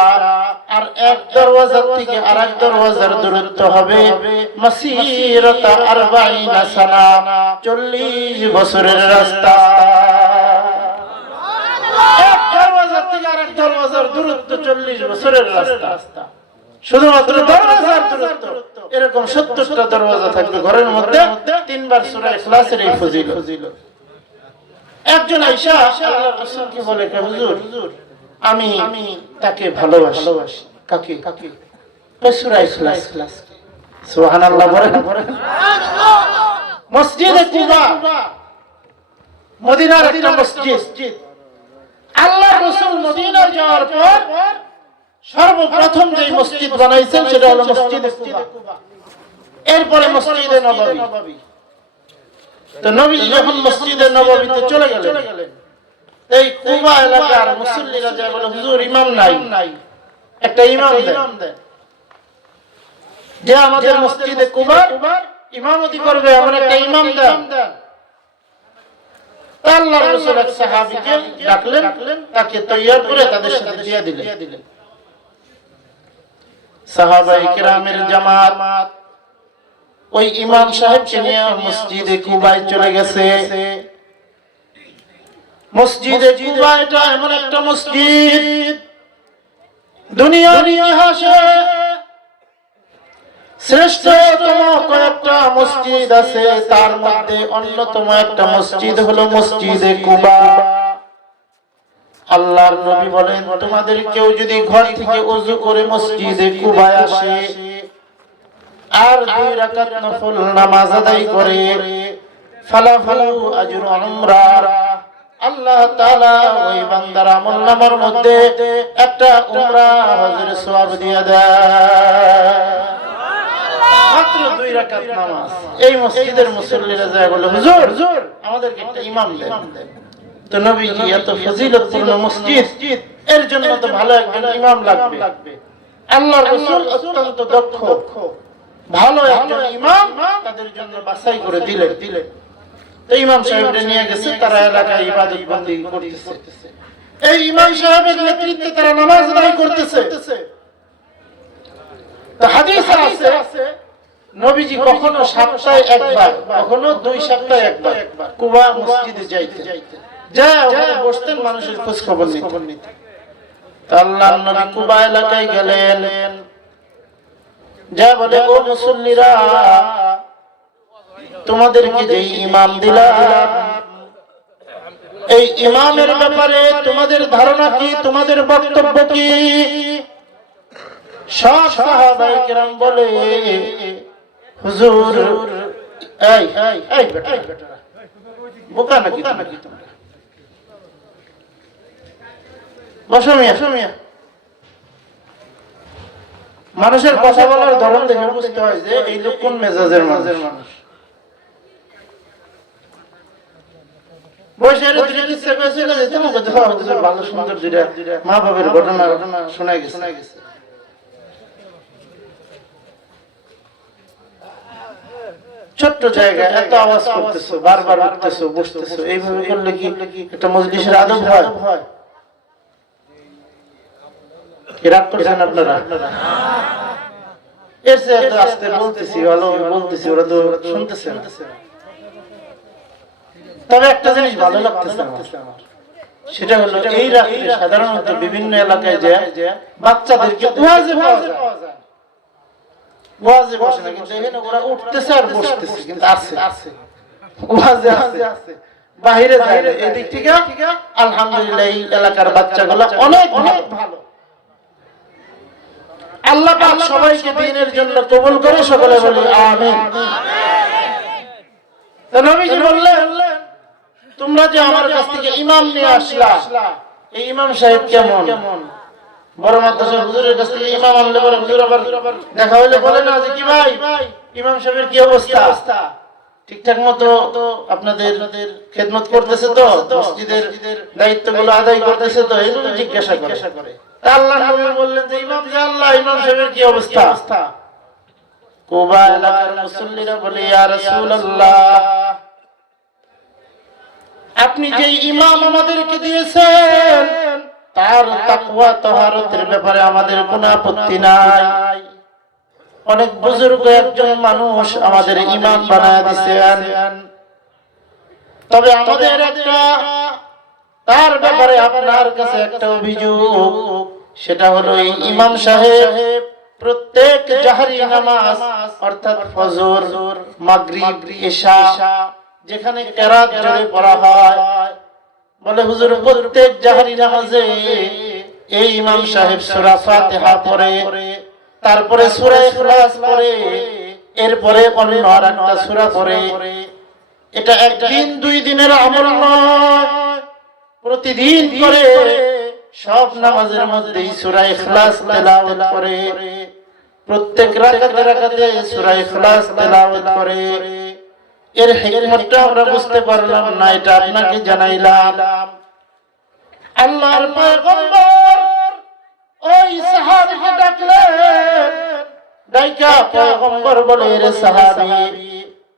আর এক দরওয়াজা থেকে আরেক দরওয়াজার দূরত্ব হবে মাসিরাতা 40 সানা, 40 বছরের রাস্তা। এক দরওয়াজা থেকে আরেক দরওয়াজার দূরত্ব 40 বছরের রাস্তা। শুধুমাত্র দরওয়াজার দূরত্ব এরকম 70টা দরওয়াজা থাকবে ঘরের মধ্যে। 3 বার সূরা ইখলাসের এই ফজিলত। একজন আয়েশা আল্লাহর রাসূলকে বলে, হুজুর আমি তাকে ভালোবাসি। কাকে? সূরা ইখলাস। সুবহানাল্লাহ বলেন। মসজিদে কুবা মদিনার একটা মসজিদ। আল্লাহর রাসূল মদিনা যাওয়ার পর সর্বপ্রথম যে মসজিদ বানাইছেন সেটা হলো মসজিদে কুবা। এরপরে মসজিদে নববী। তো নবী যখন মসজিদে নববীতে চলে গেলেন, এই কুবা এলাকার মুসল্লিরা যা বলে হুজুর ইমাম নাই, একটা ইমাম দেন যে আমাদের মসজিদে কুবার ইমামতি করবে, এমন একটা ইমাম দেন। আল্লাহর রাসূল এক সাহাবীকে ডাকলেন, তাকে তৈয়ার করে তাদের সাথে দিয়ে দিলেন। সাহাবায়ে কেরামের জামাত ওই ইমাম সাহেবকে নিয়ে মসজিদে কুবায় চলে গেছে। মসজিদে কুবা এটা এমন একটা মসজিদ, দুনিয়ার ইতিহাসে শ্রেষ্ঠতম কয়েকটা মসজিদ আছে, তার মধ্যে অন্যতম একটা মসজিদ হলো মসজিদে কুবা। আল্লাহর নবী বলেন, তোমাদের কেউ যদি ঘর থেকে ওযু করে মসজিদে কুবায় আসে আর 2 রাকাত নফল নামাজ আদায় করে, ফালাহু আজরু উমরাহ, আল্লাহ তাআলা ওই বান্দার আমলনামার মধ্যে একটা উমরা হজের সওয়াব দিয়ে দেয়। মাত্র 2 রাকাত নামাজ। এই মসজিদের মুসল্লিরা যায় বলে, হুজুর আমাদেরকে একটা ইমাম দেন। তো নবীজি এত ফজিলতপূর্ণ মসজিদ, এর জন্য তো ভালো একজন ইমাম লাগবে। আল্লাহর রাসূল অত্যন্ত দক্ষ ভালো একজন ইমাম তাদের জন্য বাছাই করে দিলেন। তো ইমাম সাহেবকে নিয়ে গেছে, তারা এলাকায় ইবাদত বন্দেগী করতেছে। এই ইমাম সাহেবের নেতৃত্বে তারা নামাজ আদায় করতেছে। তো হাদিসে আছে নবীজি কখনো সপ্তাহে একবার, কখনো 2 সপ্তাহে একবার কুবা মসজিদে যাইতেন, যা ওখানে বসতেন, মানুষের খোঁজ খবর নিতেন। আল্লাহর নবী কুবা এলাকায় গেলেন, যা বলে, ও মুসল্লিরা, তোমাদেরকে যে ইমাম দিলাম, এই ইমামের ব্যাপারে তোমাদের ধারণা কি, তোমাদের বক্তব্য কি? সব সাহাবায়ে কেরাম বলে, হুজুর এই বেটা বোকা নাকি তোমরা? বসো মিয়া। মানুষের কথা বলার ধরন দেখে বুঝতে হয় যে এই লোক কোন মেজাজের মানুষ। বসে ভালো সুন্দর মা বাবার ঘটনা শোনাই গেছে। ছোট্ট জায়গায় এত আওয়াজ করতেছো, বারবার উঠতেছো, বসতেছো, এইভাবে করলে কি একটা মজলিসের আদব হয়? রাগ করছেন আপনারা? এর চেয়ে এত আস্তে বলতেছি, ভালো বলতেছি, ওরা তো শুনতেছে না। তবে একটা জিনিস ভালো লাগতেছে আমার, সেটা হলো এই রাত্রে সাধারণত বিভিন্ন এলাকায় যে বাচ্চাদেরকে ওয়াজে পাওয়া যায়, ওয়াজে বসে না, কিন্তু এখানে ওরা উঠতেছে আর বসতেছে, কিন্তু আছে ওয়াজে আছে, বাহিরে যায় না। এই দিক থেকে আলহামদুলিল্লাহ এই এলাকার বাচ্চাগুলো অনেক ভালো। আল্লাহ পাক সবাইকে দ্বীনের জন্য কবুল করে, সকলে বলি আমিন। তো নবীজি বললেন, তোমরা যে আমার কাছ থেকে ইমাম নিয়ে আসলা, এই ইমাম সাহেব কেমন? বড় মাদ্রাসার হুজুরের কাছ থেকে ইমাম আনলে বলে, হুজুর আবার দেখা হইলে বলে না যে কি ভাই ইমাম সাহেবের কি অবস্থা, ঠিকঠাক মতো আপনাদের খেদমত করতেছে তো, মসজিদের দায়িত্বগুলো আদায় করতেছে তো, এগুলো জিজ্ঞাসা করে। আল্লাহর নবী বললেন যে ইমাম সাহেবের কি অবস্থা? কুবা এলাকার মুসল্লিরা বলে, ইয়া রাসূলুল্লাহ, আপনি যে ইমাম আমাদেরকে দিয়েছেন তার তাকওয়া তাহারতের ব্যাপারে আমাদের কোনো আপত্তি নাই। অনেক বুজুর্গ একজন মানুষ আমাদের ইমাম বানায় দিয়েছেন, তবে আমাদের একটা তার ব্যাপারে আপনার কাছে একটা অভিযোগ, সেটা হলো এই ইমাম সাহেব প্রত্যেক জাহরি নামাজ অর্থাৎ ফজর, মাগরিব, ইশা যেখানে কেরাত জোরে পড়া হয়, বলে হুজুর প্রত্যেক জাহরি নামাজে এই ইমাম সাহেব সূরা ফাতিহা পড়ে, তারপরে সূরা ইখলাস পড়ে, এরপরে অন্য আরেকটা সূরা পড়ে। এটা একদিন 2 দিনের আমল নয়, প্রতিদিন করে সব নামাজের মধ্যে সূরা ইখলাস তেলাওয়াত করে, প্রত্যেক রাকাতে সূরা ইখলাস তেলাওয়াত করে। এর হিকমতটা আমরা বুঝতে পারলাম না, এটা আপনাকে জানাইলাম। আল্লাহর পয়গম্বর ওই সাহাবীকে ডাকলেন, ডাইকা পয়গম্বর বলে, রে সাহাবী,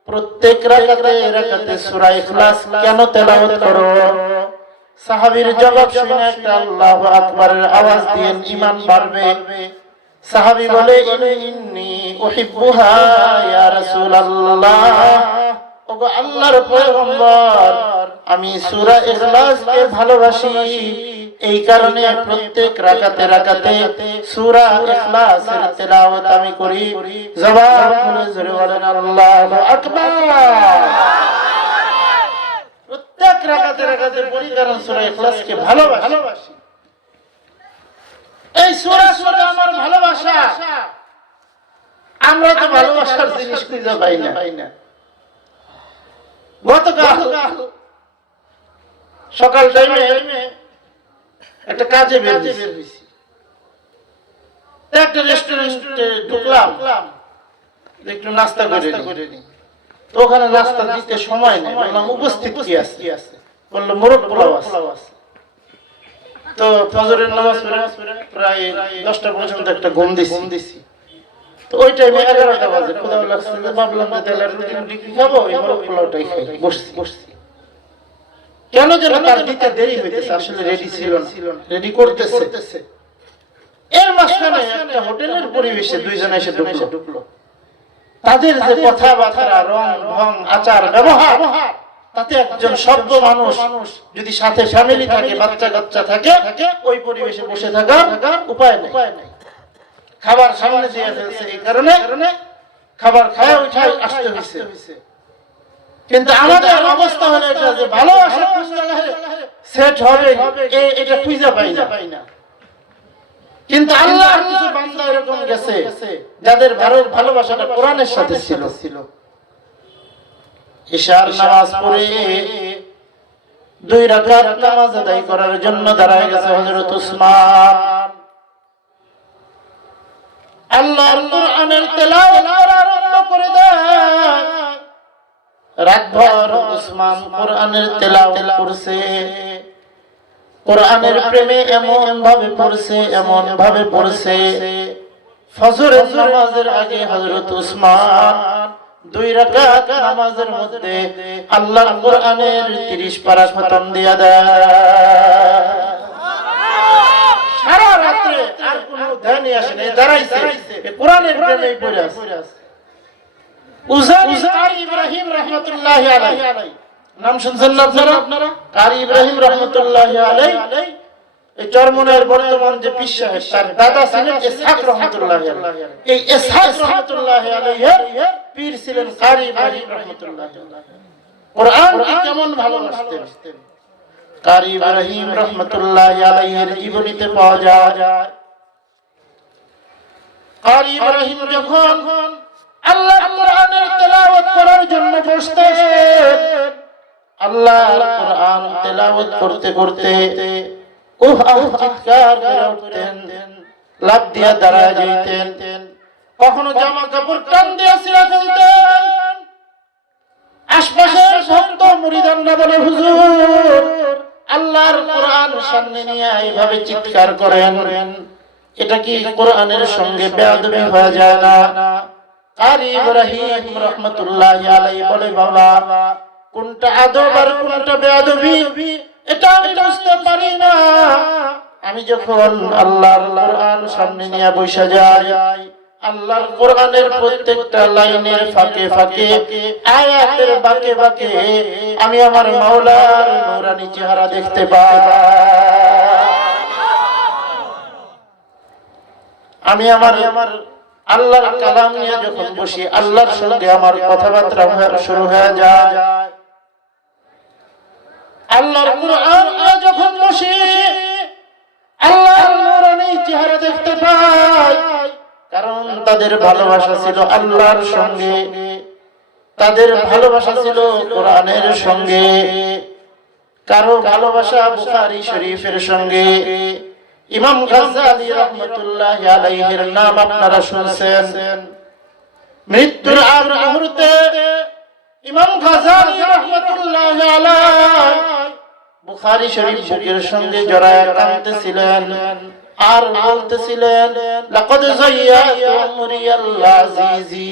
প্রত্যেক রাকাতে সূরা ইখলাস কেন তেলাওয়াত করো? সাহাবীর জবাব শুনে একটা আল্লাহু আকবারের আওয়াজ দিয়ে ঈমান বাড়বে। সাহাবী বলে, ইন্নী উহিব্বুহা ইয়া রাসূলুল্লাহ, ওগো আল্লাহর পয়গম্বর, আমি সূরা ইখলাসকে ভালোবাসি, এই কারণে প্রত্যেক রাকাতে সূরা ইখলাসের তেলাওয়াত আমি করি। জবান খুলে জোরে বলেন আল্লাহু আকবার। প্রত্যেক রাকাতে পড়ি কারণ সূরা ইখলাসকে ভালোবাসি। এই সূরা আমার ভালোবাসা। আমরা তো ভালোবাসার জিনিস খুঁজে পাই না। গতকাল সকাল টাইমে একটা কাজে বের হইছি, একটা রেস্টুরেন্টে ঢুকলাম, একটু নাস্তা করে নি। তো ওখানে নাস্তা দিতে সময় নেই, বললাম উপস্থিত কি আছে? বললো মোরগ পোলাও আছে। তো ফজরের নামাজ পড়ে প্রায় 10টা পর্যন্ত একটা ঘুম দিছি। তো ওই টাইমে 11টা বাজে, ক্ষুধা লাগছে, ভাবলাম যে তাহলে রুটি খাবো, এই মোরগ পোলাওটাই খাই। বসছি কেন যেন তার দিতে দেরি হইতেছে, আসলে রেডি ছিল না, রেডি করতেছে। এর মাঝখানে একটা হোটেলের পরিবেশে দুইজন এসে ঢুকলো। তাদের যে কথাবার্তা, রং ঢং, আচার ব্যবহার, তাতে একজন সভ্য মানুষ যদি সাথে ফ্যামিলি থাকে, বাচ্চা কাচ্চা থাকে, ওই পরিবেশে বসে থাকার উপায় নাই। খাবার সামনে দিয়ে ফেলছে, এই কারণে খাবার খায় উঠায় আসতে হয়েছে। কিন্তু আমাদের অবস্থা হলো এটা যে ভালোবাসা সেট হবে, এটা খুঁজে পাই না। কিন্তু আল্লাহর কিছু বান্দা এরকম গেছে যাদের ভালোবাসাটা কোরআনের সাথে ছিল। ইশার নামাজ পড়ে 2 রাকাত নামাজ আদায় করার জন্য দাঁড়ায় গেছে হযরত উসমান। আল্লাহর কোরআনের তেলাওয়াত করা আরম্ভ করে দেয়। রাতভর উসমান কোরআনের তেলাওয়াত করছে। কোরআনের প্রেমে এমন ভাবে পড়ছে। ফজরের নামাজের আগে হযরত উসমান 2 রাকাত নামাজের মধ্যে আল্লাহর কোরআনের 30 পারা খতম দিয়া দেয়। সারা রাতে আর কোনো ধ্যানই আসে না, দাঁড়াইছে কোরআনের প্রেমেই পড়ে আছে। উজানি কারি ইব্রাহিম রাহমাতুল্লাহি আলাইহি, নাম শুনছেন না আপনারা? কারি ইব্রাহিম রাহমাতুল্লাহি আলাইহি, এই চরমনের বর্তমান যে পীর সাহেব, তার দাদা ছিলেন ইসহাক রাহমাতুল্লাহি আলাইহি। এই ইসহাক রাহমাতুল্লাহি আলাইহির পীর ছিলেন কারি ইব্রাহিম রাহমাতুল্লাহি আলাইহি। কোরআন কি কেমন ভালোবাসতেন কারি ইব্রাহিম রাহমাতুল্লাহি আলাইহির জীবনীতে পাওয়া যায়। কারি ইব্রাহিম যখন আল্লাহর কোরআনের তেলাওয়াত করার জন্য বসতেন, আল্লাহর কোরআন তেলাওয়াত করতে চিৎকার করে উঠতেন, লাফ দিয়া দাঁড়ায় যাইতেন, কখনো জামা কাপড় টান দিয়া ছিঁড়ে ফেলতেন। আশপাশের ভক্ত মুরিদানরা বলে, হুজুর আল্লাহর কোরআন সামনে নিয়ে এইভাবে চিৎকার করেন, এটা কি কোরআনের সঙ্গে বেয়াদবি হয়ে যায় না? কারি ইব্রাহিম রাহমাতুল্লাহি আলাইহি বলে, বাবা কোনটা আদব আর কোনটা বেয়াদবি এটা আমি বুঝতে পারি না। আমি যখন আল্লাহর কোরআন সামনে নিয়ে বসে যাই, আল্লাহর কোরআনের প্রত্যেকটা লাইনের ফাঁকে আয়াতের বাঁকে আমি আমার মাওলার নূরানি চেহারা দেখতে পাই। আমি আমার আল্লাহর কালাম নিয়ে যখন বসি, আল্লাহর সঙ্গে আমার কথাবার্তা শুরু হয়ে যায়। আল্লাহর কোরআন নিয়ে যখন বসি, আল্লাহর নূরানি চেহারা দেখতে পাই। কারণ তাদের ভালোবাসা ছিল আল্লাহর সঙ্গে, তাদের ভালোবাসা ছিল কোরআনের সঙ্গে। কারো ভালোবাসা বুখারী শরীফের সঙ্গে। ইমাম গাজ্জালী রাহমাতুল্লাহি আলাইহির নাম আপনারা শুনছেন। মৃত্যুর আগ মুহূর্তে ইমাম গাজ্জালী রাহমাতুল্লাহি আলাইহি বুখারী শরীফ বুকের সঙ্গে জড়ায় কাঁদতেছিলেন আর বলতেছিলেন লাকাদ যায়্যাতু উমরিয়াল আজিজি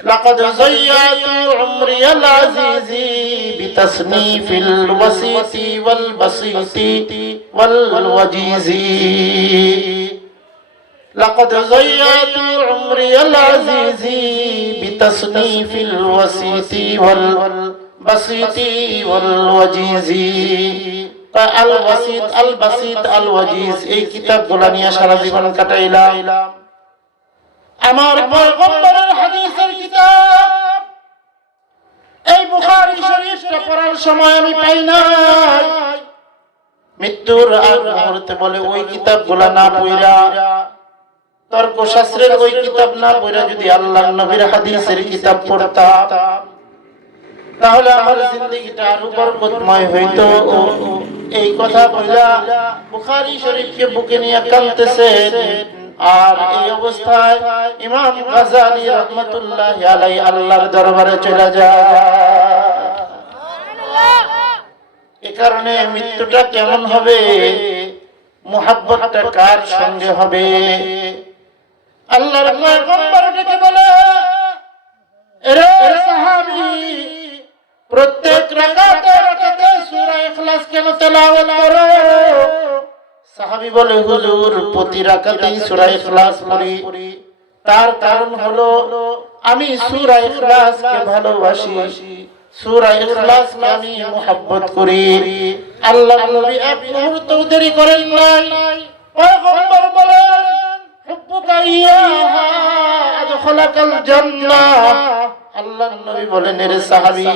লাকাদ যায়্যাতু উমরিয়াল আজিজি বিতাসনিফিল ওয়াসিতি ওয়াল বাসিতি ওয়াল ওয়াজিজি লাকাদ যায়্যাতু উমরিয়াল আজিজি বিতাসনিফিল ওয়াসিতি ওয়াল বাসিতি ওয়াল ওয়াজিজি আল ওয়াসিত আল বাসিত আল ওয়াজিজ এই কিতাবগুলো নিয়ে সারা জীবন কাটাইলাম আমার পয়গম্বরের হাদিসের কিতাব এই বুখারী শরীফটা পড়ার সময় আমি পাই নাই মৃত্যুর আগ মুহূর্তে বলে ওই কিতাবগুলো না পড়া তর্ক শাস্ত্রের ওই কিতাব না পড়া যদি আল্লাহর নবীর হাদিসের কিতাব পড়তাম তাহলে আমার জিন্দেগিটা আরো বরকতময় হইতো এই কথা বলা বুখারী শরীফকে বুকে নিয়ে কাঁদতেছেন আর এই অবস্থায় ইমাম গাজ্জালী রাহমাতুল্লাহি আলাইহি আল্লাহর দরবারে চলে যায় এই কারণে মৃত্যুটা কেমন হবে মুহাব্বতটা কার সঙ্গে হবে আল্লাহর পয়গম্বর ডেকে বলে এরে সাহাবী প্রত্যেক রাকাতে রাকাতে সূরা ইখলাস কেন তেলাওয়াত করো সাহাবী বলে হুজুর প্রতি রাকাতেই সূরা ইখলাস পড়ি তার কারণ হলো আমি সূরা ইখলাসকে ভালোবাসি সূরা ইখলাসকে আমি মুহাব্বত করি আল্লাহর নবী এক মুহূর্ত দেরি করেন নাই পয়গম্বর বলেন হুব্বুকা ইয়াহা আদখালাকাল জান্নাহ আল্লাহর নবী বলেন এরে সাহাবী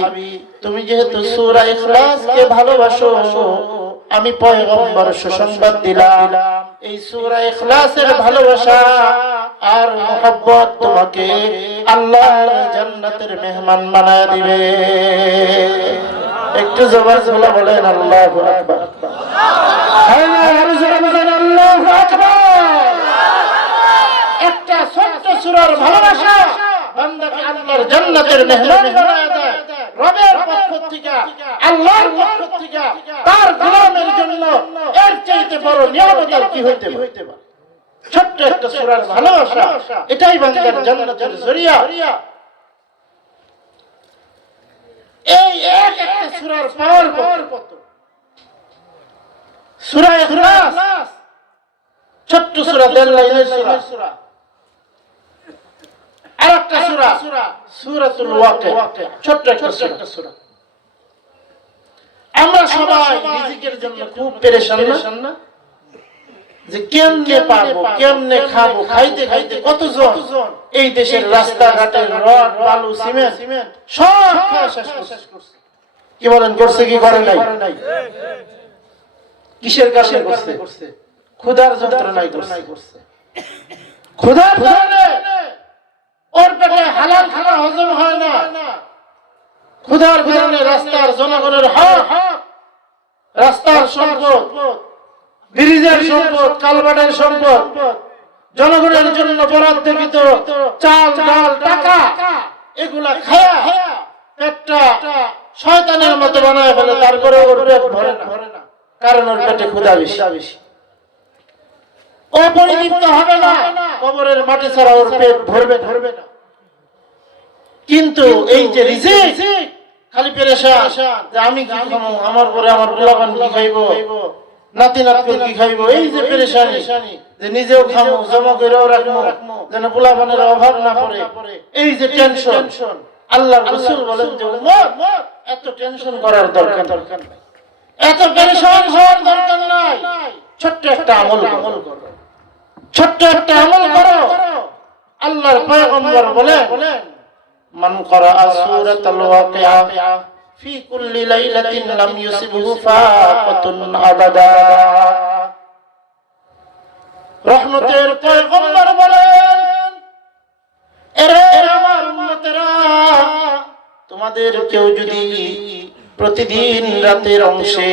তুমি যেহেতু সূরা ইখলাসকে ভালোবাসো আমি পয়গম্বর সুসংবাদ দিলাম এই সূরা ইখলাসের ভালোবাসা আর মুহাব্বত তোমাকে আল্লাহর জান্নাতের মেহমান বানায় দিবে একটু জোরে বলেন আল্লাহু আকবার আল্লাহু আকবার একটা ছোট্ট সূরার ভালোবাসা বান্দাকে আল্লাহর জান্নাতের মেহমান বানায় দেয় রবের পক্ষ থেকে আল্লাহর পক্ষ থেকে তার গোলামের জন্য এর চাইতে বড় নিয়ামত আর কি হইতে পারে ছোট্ট একটা সূরার ভালোবাসা এটাই বান্দার জান্নাতের জরিয়া এই এক একটা সূরার পাওয়ার কত সূরা ইখলাস ছোট্ট সূরা 1.5 লাইনের সূরা আরেকটা সূরা সূরাতুল ওয়াকিয়া ছোট্ট একটা সূরা আমরা সবাই রিজিকের জন্য খুব পেরেশান না যে কেমনে পাবো কেমনে খাবো খাইতে খাইতে কতজন এই দেশের রাস্তাঘাটের রড বালু সিমেন্ট সব শেষ করছে কি বলেন করছে কি করে নাই কিসের কারণে করছে ক্ষুধার যন্ত্রণায় করছে ক্ষুধার কারণে ওর পেটে হালাল খানা হজম হয় না ক্ষুধার কারণে রাস্তার জনগণের হক রাস্তার সম্পদ ব্রিজের সম্পদ কালভার্টের সম্পদ জনগণের জন্য বরাদ্দকৃত চাল ডাল টাকা এগুলা খায়া পেটটা শয়তানের মতো বানায় ফেলে তারপরে ওর পেট ভরে না কারণ ওর পেটে ক্ষুধা বেশি ও পরিতৃপ্ত হবে না কবরের মাটি ছাড়া ওর পেট ভরবে না কিন্তু এই যে রিজিক খালি পেরেশান যে আমি কি খাবো আমার পরে আমার পোলাপান কি খাইবো নাতি নাতকুন কি খাইবো এই যে পেরেশানি যে নিজেও খামো জমা করেও রাখবো যেন পোলাপানের অভাব না পড়ে এই যে টেনশন আল্লাহর রাসূল বলেন যে উম্মত এত টেনশন করার দরকার নাই এত পেরেশান হওয়ার দরকার নাই ছোট্ট একটা আমল করো ছোট্ট একটা আমল করো আল্লাহর পয়গম্বর বলেন মান করা সূরাতুল ওয়াকিয়া ফি কুল্লি লাইলাতিন লাম ইউসিবহু ফাকাতুন আবাদা রহমতের পয়গম্বর বলেন এরে আমার উম্মতেরা তোমাদের কেউ যদি প্রতিদিন রাতের অংশে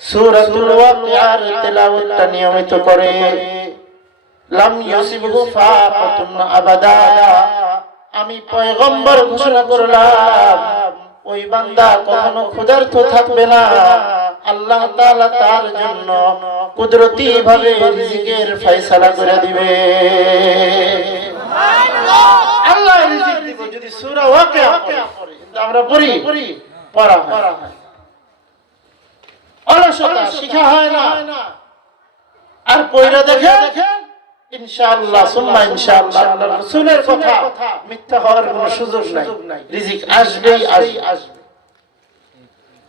সূরাতুল ওয়াকিয়ার তেলাওয়াতটা নিয়মিত করে লাম ইউসিবহু ফাকাতুন আবাদা আমি পয়গম্বর ঘোষণা করলাম ওই বান্দা কখনো ক্ষুধার্ত থাকবে না। আল্লাহ তাআলা তার জন্য কুদরতি ভাবে রিজিকের ফয়সালা করে দিবে। আল্লাহ রিজিক দিবে যদি সূরা ওয়াকিয়া পড়ি। আমরা পড়ি পড়া হয়, অলসতা শিখা হয় না। আর পয়রা দেখেন ইনশাআল্লাহ সুম্মা ইনশাআল্লাহ আল্লাহর রাসূলের কথা মিথ্যা হওয়ার কোনো সুযোগ নাই। রিজিক আসবেই আসবে।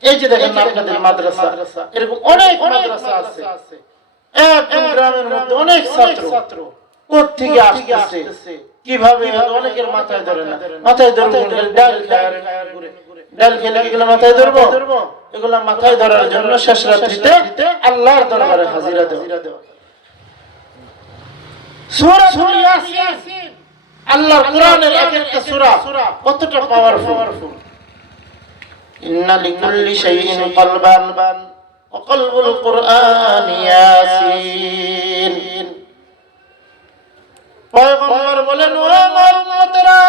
এই যে দেখেন আপনাদের মাদ্রাসা, এরকম অনেক মাদ্রাসা আছে। এক গ্রামের মধ্যে অনেক ছাত্র কোত্থেকে আসতেছে, কিভাবে অনেকের মাথায় ধরে না। মাথায় ধরবো ডাল খেলে এগুলো মাথায় ধরবো, এগুলা মাথায় ধরার জন্য শেষ রাত্রিতে আল্লাহর দরবারে হাজিরা দেওয়া। সূরাতুল ইয়াসিন, আল্লাহর কোরআনের এক একটা সূরা কতটা পাওয়ারফুল। ইন্না লিকুল্লি শাইইন কলবান ওয়া কলবুল কুরআন ইয়াসিন। পয়গম্বর বলেন, ও আমার উম্মতেরা,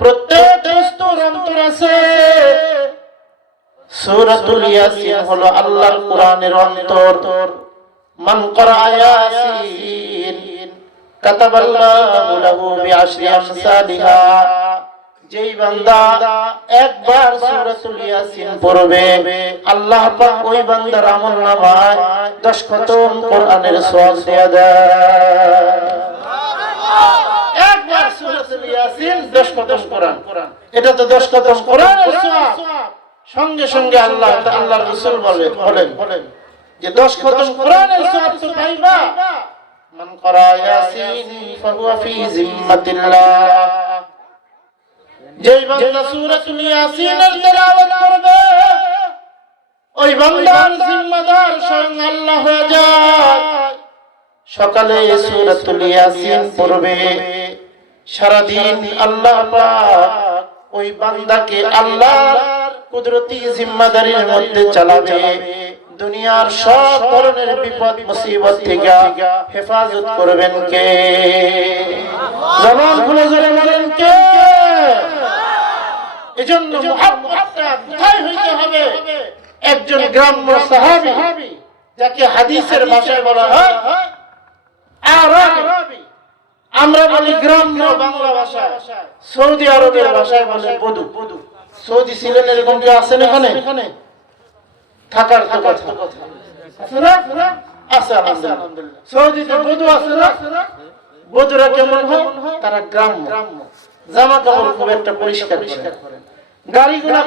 প্রত্যেক বস্তুর অন্তর আছে। সূরাতুল ইয়াসিন হলো আল্লাহর কোরআনের অন্তর। মান ক্বারা ইয়াসিন কাতাবাল্লাহু লাহু বিআশরি আমসালিহা। যেই বান্দা একবার সূরাতুল ইয়াসিন পড়বে, আল্লাহ পাক ওই বান্দার আমলনামায় 10 খতম কোরআনের সওয়াব দেয়া দেয়। একবার সূরাতুল ইয়াসিন 10 খতম কোরআন, এটা তো 10 খতম কোরআনের সওয়াব। সঙ্গে সঙ্গে আল্লাহর রাসূল বলেন যে 10 খতম কোরআনের সওয়াব তো পাইবা। মান ক্বারা ইয়াসিন ফাহুয়া ফি জিম্মাতিল্লাহ। যেই বান্দা সূরাতুল ইয়াসিনের তেলাওয়াত করবে, ওই বান্দার জিম্মাদার স্বয়ং আল্লাহ হয়ে যায়। সকালে সূরাতুল ইয়াসিন পড়বে, সারা দিন আল্লাহ পাক ওই বান্দাকে আল্লাহর কুদরতি জিম্মাদারির মধ্যে চালাবে। দুনিয়ার সব ধরনের বিপদ মুসিবত থেকে হেফাজত করবেন কে? জবান খুলে জোরে বলেন কে? এজন্য মুহাব্বতটা কোথায় হইতে হবে? একজন গ্রাম্য সাহাবী, যাকে হাদিসের ভাষায় বলা হয় আরবি, আমরা বলি গ্রাম্য বাংলা ভাষায়, সৌদি আরবের ভাষায় বলে বদু। সৌদি ছিলেন, এরকম কেউ আছেন এখানে? থাকার তো কথা আছে না? আছে আলহামদুলিল্লাহ। সৌদিতে বদু আছে না? বদুরা কেমন হয়? তারা গ্রাম্য, জামা কাপড় খুব একটা পরিষ্কার করে, গাড়িগুলা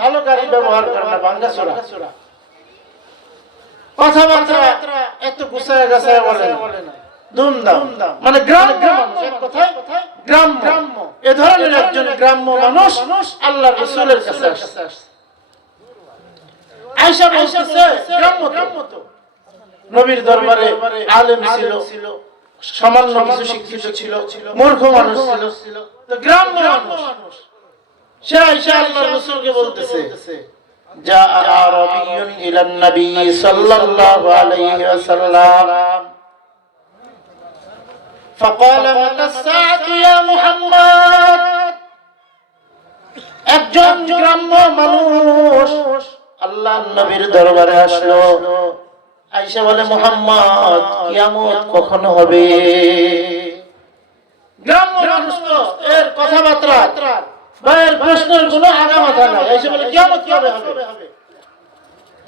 ভালো গাড়ি ব্যবহার করে না, ভাঙ্গা চোরা, কথাবার্তা এত গুছায় গাছায় বলে না, ধুমধাম, মানে গ্রাম্য। এক কথায় গ্রাম্য। এ ধরনের একজন গ্রাম্য মানুষ আল্লাহর রাসূলের কাছে আসছে। আয়েশা বলতেছে, গ্রাম্য তো নবীর দরবারে আলেম ছিল, সামান্য কিছু শিক্ষিত ছিল, মূর্খ মানুষ ছিল, তো গ্রাম্য মানুষ। সে আয়েশা আল্লাহর রাসূলকে বলতেছে, জা আরাবিয়্যুন ইলান নবী সাল্লাল্লাহু আলাইহি ওয়াসাল্লাম فقال متى الساعة يا محمد। একজন গ্রাম্য মানুষ আল্লাহর নবীর দরবারে আসলো। আয়েশা বলে, মুহাম্মদ, কিয়ামত কখন হবে? গ্রাম্য মানুষ তো এর কথাবার্তা এর প্রশ্নের কোনো আগা মাথা নাই। আয়েশা বলে, কিয়ামত কবে হবে?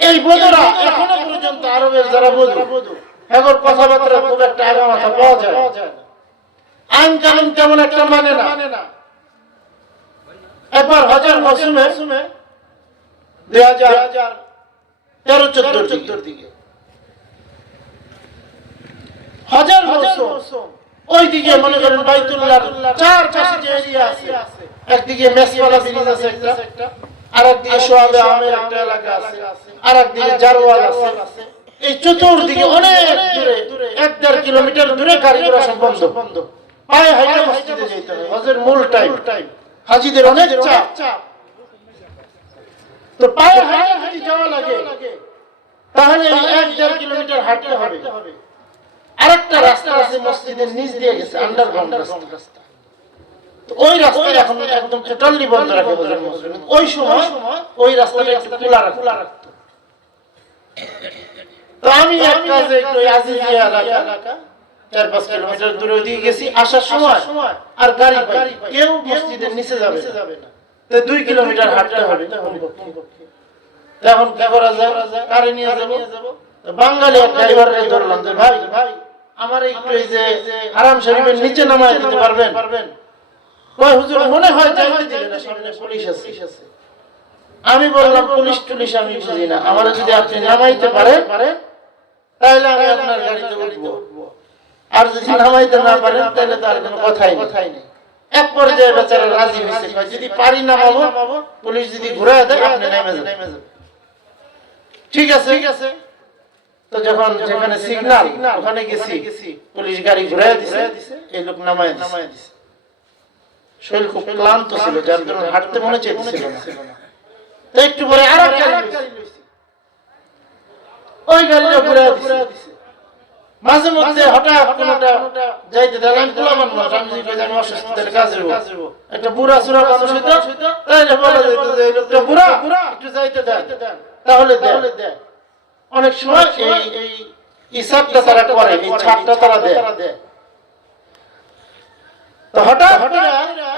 এই বদরা এখনো পর্যন্ত আরবের যারা বদু, এখন কথাবার্তা খুব একটা আগা মাথা পাওয়া যায় না, আইন কানুন তেমন একটা মানে না। একবার হজের মৌসুমে 2013-14 দিকে হজের মৌসুম, ওইদিকে মনে করেন বাইতুল্লাহর চারপাশে যে এরিয়া আছে, একদিকে মেসওয়ালা ব্রিজ আছে একটা, আরেকদিকে সোহাবে আমের একটা এলাকা আছে, আরেকদিকে জারওয়াল আছে। এই চতুর্দিকে অনেক দূরে 1-1.5 কিলোমিটার দূরে গাড়ি ঘোড়া সব বন্ধ। পায়ে হাঁটে মসজিদে যেতে হয়, হজের মূল টাইম। হাজিদের অনেক চাপ, তো পায়ে হাঁটে যদি যাওয়া লাগে তাহলে 1-1.5 কিলোমিটার হাঁটতে হবে। আরেকটা রাস্তা আছে মসজিদের নিচ দিয়ে গেছে, আন্ডারগ্রাউন্ড রাস্তা। ওই রাস্তায় এখন একদম টোটালি বন্ধ রাখে হুজুর মশাই। ওই সময় ওই রাস্তাটা একটু খোলা রাখতো। তো আমি এক কাজে একটু আজিজিয়া এলাকা 4-5 কিলোমিটার দূরে দিয়ে গেছি, আসার সময় আর গাড়ি পাই, কেউ মসজিদের নিচে যাবে না। তো 2 কিলোমিটার হাঁটতে হবে। এখন কি করা যায়? গাড়ি নিয়ে যাব। তো বাঙালি এক ড্রাইভারকে ধরলাম যে ভাই আমার একটু এই যে হারাম শরীফের নিচে নামায় দিতে পারবেন? কয় হুজুর মনে হয় যাইতে দিবেন না, সামনে পুলিশ আছে। আমি বললাম পুলিশ টুলিশ আমি বুঝি না, আমার যদি আপনি নামাইতে পারেন তাহলে আমি আপনার গাড়িতে উঠবো, আর যদি নামাইতে না পারেন তাহলে তার কোনো কথাই নেই। এক পর্যায়ে বেচারা রাজি হয়েছে, যদি পারি নামাবো, পুলিশ যদি ঘুরে দেয় আপনি নেমে যান। ঠিক আছে। তো যখন যেখানে সিগন্যাল ওখানে গেছি, পুলিশ গাড়ি ঘুরে দিছে, এই লোক নামায় দিছে। শরীর খুব ক্লান্ত ছিল, যার জন্য হাঁটতে মনে চাইছিল না। তো একটু পরে আরেক গাড়ি লইছি, ওই গাড়িটা ঘুরে দিছে। মাঝে মধ্যে হঠাৎ কোনটা যাইতে দিলাম, আমি পোলাপান মানুষ, আমি অসুস্থ, তাহলে কাজে যাবো। একটা বুড়া সুরা মানুষ হইতো, তাহলে বলা যেত যে এই লোকটা বুড়া, একটু যাইতে দেন, তাহলে দেয়। অনেক সময় এই হিসাবটা তারা করে, এই ছাড়টা তারা দেয়। তো হঠাৎ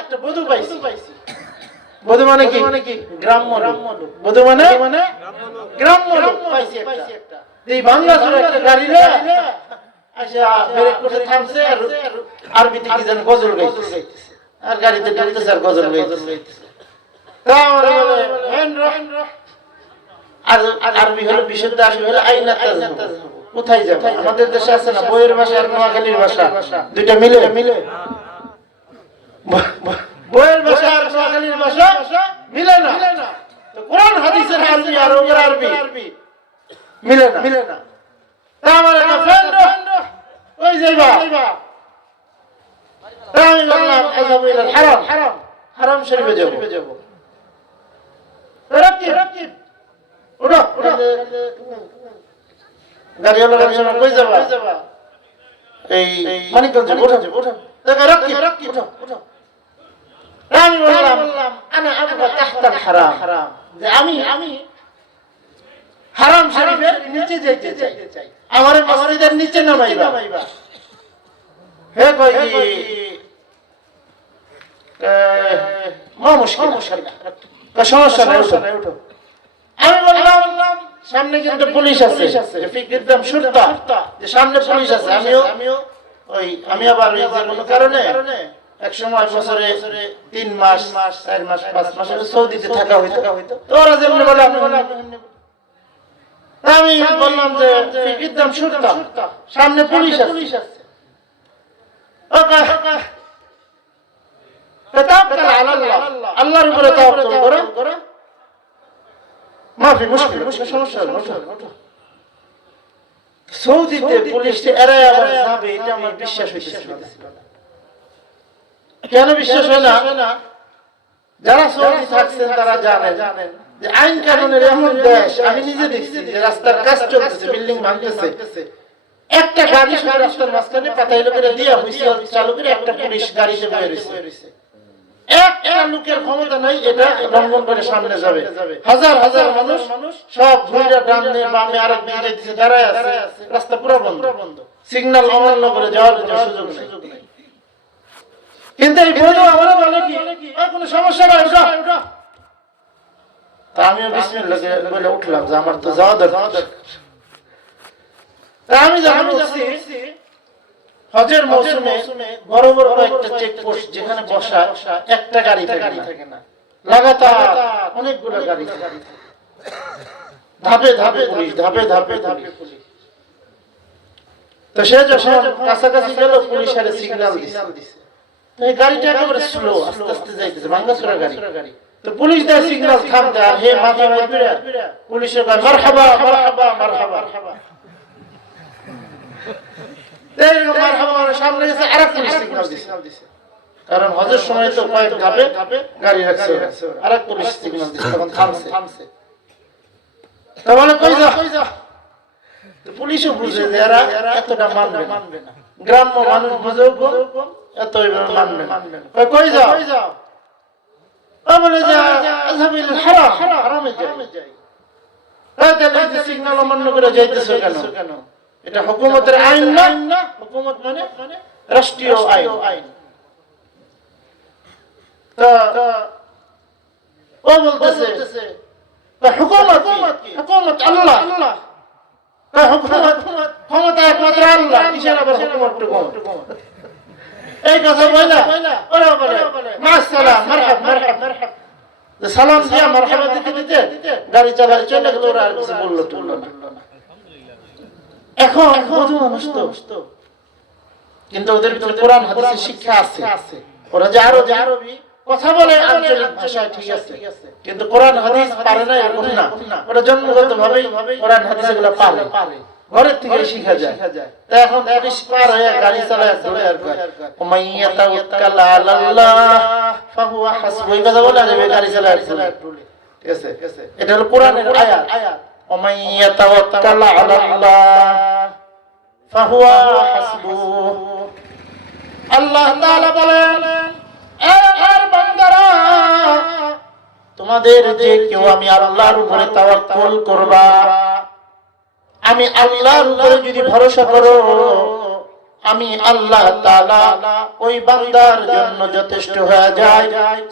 একটা বধূ পাইছি। বধূ মানে কি? গ্রাম্য লোক। বধূ মানে গ্রাম্য লোক পাইছি একটা। এই বাংলা সুরা একটা গাড়ি রে আচ্ছা ব্রেক করে থামছে, আর আরবিতে কি জানি গজল গাইতেছে, আর গাড়িতে ঢুকতেছে আর গজল গাইতেছে। তা আমারে বলে আর আরবি হলো বিশুদ্ধ, আরবি হলো আইনা তাজহাবু, কোথায় যাব? আমাদের দেশে আছে না বইয়ের ভাষা আর নোয়াখালীর ভাষা, দুইটা মিলে বইয়ের ভাষা আর নোয়াখালীর ভাষা মিলে না। তো কোরআন হাদিসের আরবি আর ওর আরবি মিলে না। তা আমার একটা ফ্রেন্ড ওই যাইবা, তা আমি বললাম আযাবু ইলাল হারাম শরীফে যাব। রাকিব ওঠো, গাড়িওয়ালা বলছে কই যাবা? এই মানিকগঞ্জে। ওঠো। দেখো রাকিব ওঠো। আমি বললাম আনা আবগা তাহতাল হারাম, যে আমি হারাম শরীফের নিচে যাইতে চাই, আমার মসজিদের নিচে নামাইবা। হে কই কি সমস্যা নাই, ওঠো। আমি বললাম সামনে কিন্তু পুলিশ আছে, ফিকরিদ্দাম শুরতা, যে সামনে পুলিশ আছে। আমি আবার ওই যে কোনো কারণে এক সময় বছরে 3 মাস 4 মাস 5 মাস সৌদিতে থাকা হইতো। তো ওরা যেমন বলে আমি বললাম যে ফিকরিদ্দাম শুরতা, সামনে পুলিশ আছে। তাওয়াক্কাল আলাল্লাহ, আল্লাহর উপরে তাওয়াক্কুল করো, মাফি মুশকিল, সমস্যা হবে। সৌদিতে পুলিশে এরাই আবার যাবে, এটা আমার বিশ্বাস হইতেছিল না। কেন বিশ্বাস হয় না? যারা সৌদি থাকছেন তারা জানেন যে আইন কানুনের এমন দেশ। আমি নিজে দেখছি যে রাস্তার কাজ চলতেছে, বিল্ডিং ভাঙতেছে, একটা গাড়ি শুধু রাস্তার মাঝখানে পাতাইলো করে দিয়া হুইসেল চালু করে একটা পুলিশ গাড়িতে বয়ে রয়েছে। একটা লোকের ক্ষমতা নাই এটা লঙ্ঘন করে সামনে যাবে। হাজার মানুষ সব ঘুরে ডানে বামে আরেক দিকে যাইতেছে, দাঁড়ায় আছে, রাস্তা পুরো বন্ধ, সিগন্যাল অমান্য করে যাওয়ার কোনো সুযোগ নেই। কিন্তু এই বন্ধু আমারও বলে কি কোনো সমস্যা নাই, ওঠো। তা আমিও বিসমিল্লাহ বলে উঠলাম যে আমার তো যাওয়া দরকার। তা আমি যখন উঠছি, হজের মৌসুমে বড় কয়েকটা চেকপোস্ট, যেখানে বসা একটা গাড়ি থাকে না, লাগাতার অনেকগুলো গাড়ি, ধাপে পুলিশ। তো সে যখন কাছাকাছি গেল, পুলিশ আরে সিগন্যাল দিছে। তো এই গাড়িটা একেবারে স্লো, আস্তে যাইতেছে, ভাঙ্গাচোরা গাড়ি। তো পুলিশ দেয় সিগন্যাল থামতে, আর হে মাথা মারবে, পুলিশের কয় মারহাবা। সামনে গেছে আরেক পুলিশ সিগন্যাল দিছে, কারণ হজের সময় তো কয়েক ধাপে গাড়ি রাখছে, আরেক পুলিশ সিগন্যাল দিছে, তখন থামছে। তো বলে কই যা? পুলিশও বুঝে যে এরা এতটা মানবে না, গ্রাম্য মানুষ বুঝেও এত মানবেন কই যাও বলে যে আযহাবিল হারাম হারামে যাই তাহলে এই সিগন্যাল অমান্য করে যাইতেছো কেন এটা হুকুমতের আইন না হুকুমত মানে রাষ্ট্রীয় আইন তা ও বলতেছে হুকুমত আল্লাহ হুকুমত ক্ষমতা একমাত্র আল্লাহ কিসের আবার হুকুমত এই কথা বলে ওরা বলে মাশাআল্লাহ মারহাব মারহাব সালাম দিয়া মারহাবা দিতে গাড়ি চালায় চলে গেল ওরা আর কিছু বললো না এখন বুঝু মানুষ তো কিন্তু ওদের ভিতরে কোরআন হাদিসের শিক্ষা আছে ওরা যে আরবি কথা বলে আঞ্চলিক ভাষায় ঠিক আছে কিন্তু কোরআন হাদিস পারে না এরকম না ওরা জন্মগতভাবেই কোরআন হাদিস এগুলো পারে ঘরের থেকে শিখা যায় তাই এখন পুলিশ পার হয়ে গাড়ি চালায় দৌড়ে আর কয় উমাইয়া তাওয়াক্কাল আলাল্লাহ ফাহুয়া হাসবু এই কথা বলে আর গাড়ি চালায় ঠিক আছে এটা হলো কোরআনের আয়াত উমাইয়া তাওয়াক্কাল আলাল্লাহ ফাহুয়া হাসবু আল্লাহ তাআলা বলেন আর বান্দারা তোমাদের যে কেউ আমি আল্লাহর উপরে তাওয়াক্কুল করবা আমি আল্লাহর উপরে যদি ভরসা করো আমি আল্লাহ তাআলা ওই বান্দার জন্য যথেষ্ট হয়ে যায়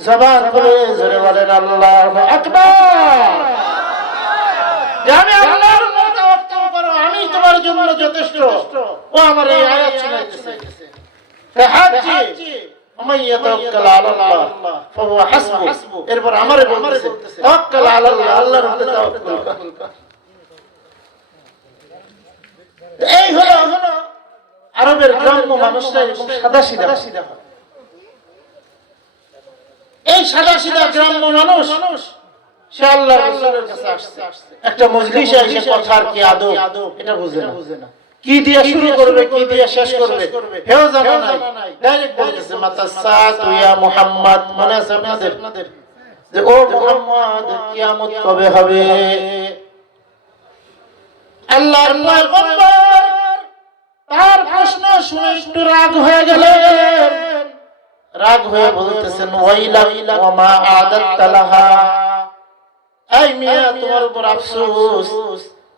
জবান খুলে জোরে বলেন আল্লাহু আকবার আমি আল্লাহর উপরে তাওয়াক্কুল করো আমি তোমার জন্য যথেষ্ট ও আমার এই আয়াত শোনাইতেছে হাজি ومن يتوكل على الله فهو حسبه এরপর আমারে বলতেছে তাওয়াক্কাল আলা আল্লাহ আল্লাহর উপরে তাওয়াক্কুল কর এই হলো আরবের গ্রাম্য মানুষরা এরকম সাদাসিধা হয় এই সাদাসিধা গ্রাম্য মানুষ সে আল্লাহর রাসূলের কাছে আসছে একটা মজলিসে এসে কথার কি আদব এটা বুঝে না কি দিয়ে শুরু করবে কি দিয়ে শেষ করবে হেও জানা নাই ডাইরেক্ট বলতেছে মাতাসাতু ইয়া মুহাম্মদ মনে আছে আপনাদের যে ও মুহাম্মদ কিয়ামত কবে হবে আল্লাহর পয়গম্বর তার প্রশ্ন শুনে একটু রাগ হয়ে গেলেন রাগ হয়ে বলতেছেন ওয়াইলা ওয়া মা আদাত লাহা এই মিয়া তোমার উপর আফসোস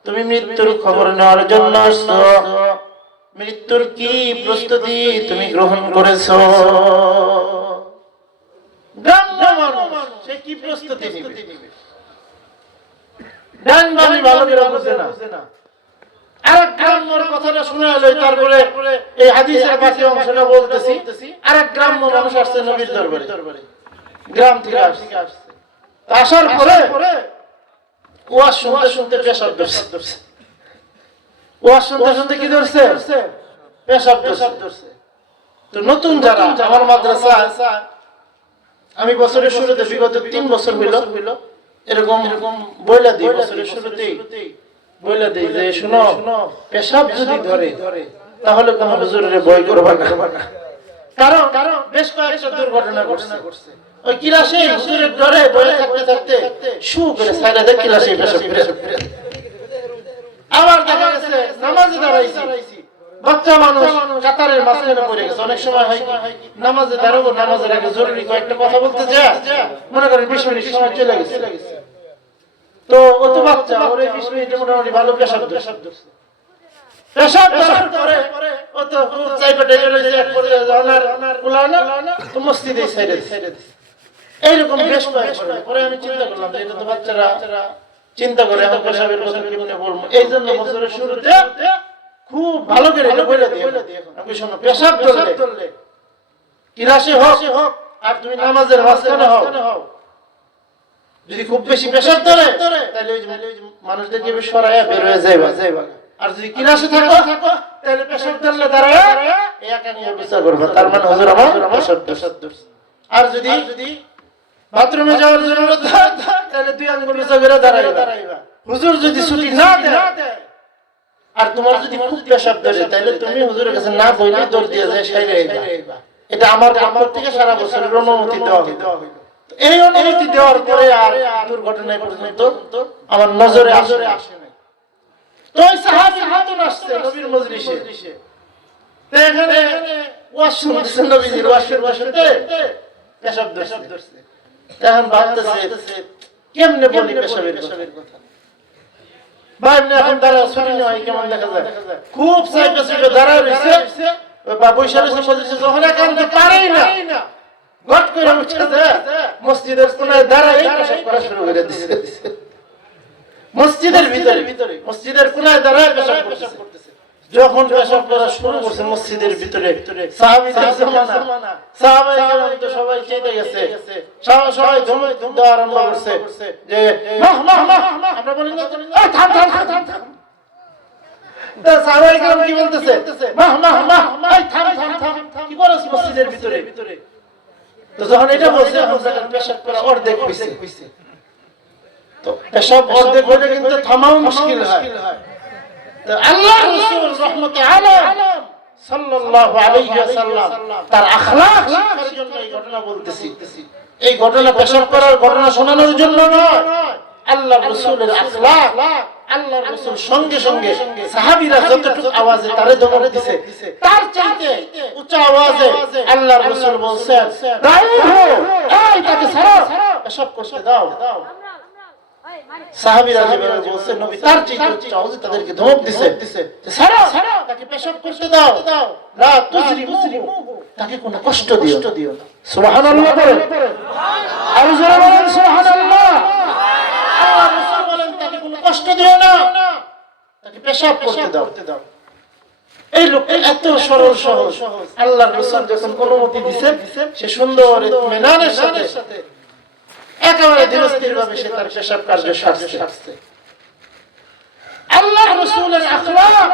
তুমি মৃত্যুর খবর নেওয়ার জন্য আসছো মৃত্যুর কি প্রস্তুতি তুমি গ্রহণ করেছো গ্রাম্য মানুষ সে কি প্রস্তুতি নেবে ডানবানি ভালো করে বুঝে না আরেক গ্রাম্যর কথাটা শুনে এলো তারপরে এই হাদিসের বাকি অংশটা বলতেছি আরেক গ্রাম্য মানুষ আসছে নবীর দরবারে গ্রাম থেকে আসছে আসার পরে ওয়াজ শুনতে পেশাব ধরছে ওয়াজ শুনতে কি ধরছে পেশাব ধরছে তো নতুন যারা আমার মাদ্রাসা আমি বছরের শুরুতে বিগত 3 বছর হইল এরকম বইলা দিই বছরের শুরুতেই বইলা দিই যে শুনো পেশাব যদি ধরে তাহলে কোন হুজুরের বই করবা না কারণ বেশ কয়েকটা দুর্ঘটনা ঘটছে ওই কিলাসে হুজুরের ধরে বইয়ে থাকতে শু করে সাইডে দেখ কিলাসে পেশাব করে আবার দেখা গেছে নামাজে দাঁড়াইছি বাচ্চা মানুষ কাতারের মাঝখানে পড়ে গেছে অনেক সময় হয় নামাজে দাঁড়াবো নামাজের আগে জরুরি কয়েকটা কথা বলতে যায় মনে করেন 20 মিনিট সময় চলে গেছে তো ও তো বাচ্চা ওর 20 মিনিটে মোটামুটি ভালো পেশাব ধরছে পেশাব ধরার পরে ও তো চাইপেটে চলে যায় পড়ে জানার কুলানা তো মসজিদে সাইডে এইরকম বেশ পরে আমি চিন্তা করলাম যে এটা তো বাচ্চারা চিন্তা করে এখন পেশাবের কথা কেমনে বলবো এই জন্য বছরের শুরুতে খুব ভালো করে এটা বলে দিই আমি শোনো পেশাব ধরলে কিরাশে হোক আর তুমি নামাজের মাঝখানে হও যদি খুব বেশি পেশাব ধরে তাহলে ওই মানুষদেরকে সরাইয়া বের হয়ে যাইবা আর যদি কিরাশে থাকো তাহলে পেশাব ধরলে দাঁড়ায় এই একাঙ্গের বিচার করবে তার মানে হুজুর আমার পেশাব ধরছে আর যদি বাথরুমে যাওয়ার জরুরত হয় তাহলে দুই আঙ্গুল উঁচা করে দাঁড়াইবা হুজুর যদি ছুটি না দেয় আর তোমার যদি খুব পেশাব ধরে তাহলে তুমি হুজুরের কাছে না বইলে দৌড় দিয়ে যায় সাইরে আইবা এটা আমার থেকে সারা বছরের অনুমতি দেওয়া হইল এই অনুমতি দেওয়ার পরে আর দুর্ঘটনায় পর্যন্ত আমার নজরে আসে নাই তো ওই সাহাবী হাতুন আসছে নবীর মজলিসে এখানে ওয়াজ শুনতেছেন নবীজির ওয়াজের বসতে পেশাব ধরছে। এখন ভাবতেছে কেমনে বলি পেশাবের কথা। ভাই এখন দাঁড়া ছুটি নেওয়াই কেমন দেখা যায়, খুব সাইডে সাইডে দাঁড়ায় রয়েছে, বা বৈশা রয়েছে বলতেছে যখন একান্ত পারেই না ঘট করে উঠে যায় মসজিদের কোনায় দাঁড়ায় পেশাব করা শুরু করে দিছে। মসজিদের ভিতরে মসজিদের কোনায় দাঁড়ায় পেশাব করতেছে। যখন পেশাব করা শুরু করছে মসজিদের ভিতরে সাহাবীদের জামানা, সাহাবায়ে কেরাম তো সবাই চেতে গেছে, সবাই ধমক দেওয়া আরম্ভ করছে যে মাহ মাহ মাহ, আমরা বলি না থাম থাম থাম থাম। তো সাহাবায়ে কেরাম কি বলতেছে, মাহ মাহ মাহ, এই থাম থাম থাম, কি করছ মসজিদের ভিতরে? তো যখন এটা বলছে এখন পেশাব করা অর্ধেক হইছে। তো পেশাব অর্ধেক হলে কিন্তু থামাও মুশকিল হয়। তো আল্লাহর রাসূল রাহমাতুল আলাইহি সাল্লাল্লাহু আলাইহি ওয়াসাল্লাম তার আখলাক শিক্ষার জন্য এই ঘটনা বলতেছি। এই ঘটনা পেশাব করার ঘটনা শোনানোর জন্য নয়, আল্লাহর রাসূলের আখলাক। আল্লাহর রাসূল সঙ্গে সঙ্গে সাহাবীরা যতটুকু আওয়াজে তারে ধমক দিছে তার চাইতে উচ্চ আওয়াজে আল্লাহর রাসূল বলছেন, দাউহু, এই তাকে ছাড়ো, পেশাব করতে দাও। সাহাবীরা যেভাবে বলছে নবী তার চাইতে উচ্চ আওয়াজে তাদেরকে ধমক দিছে, ছাড়ো তাকে পেশাব করতে দাও, লা তুজরিমু, তাকে কোনো কষ্ট দিও না। সুবহানাল্লাহ বলেন, আর জোরে বলেন সুবহানাল্লাহ। আল্লাহর রাসূল বলেন তাকে কোনো কষ্ট দিও না, তাকে পেশাব করতে দাও। এই লোক এত সরল সহজ, আল্লাহর রাসূল যখন অনুমতি দিবেন সে সুন্দর ইতমিনানের সাথে একেবারে ধীরস্থির ভাবে সে তার পেশাব কার্য সারছে। আল্লাহর রাসূলের আখলাক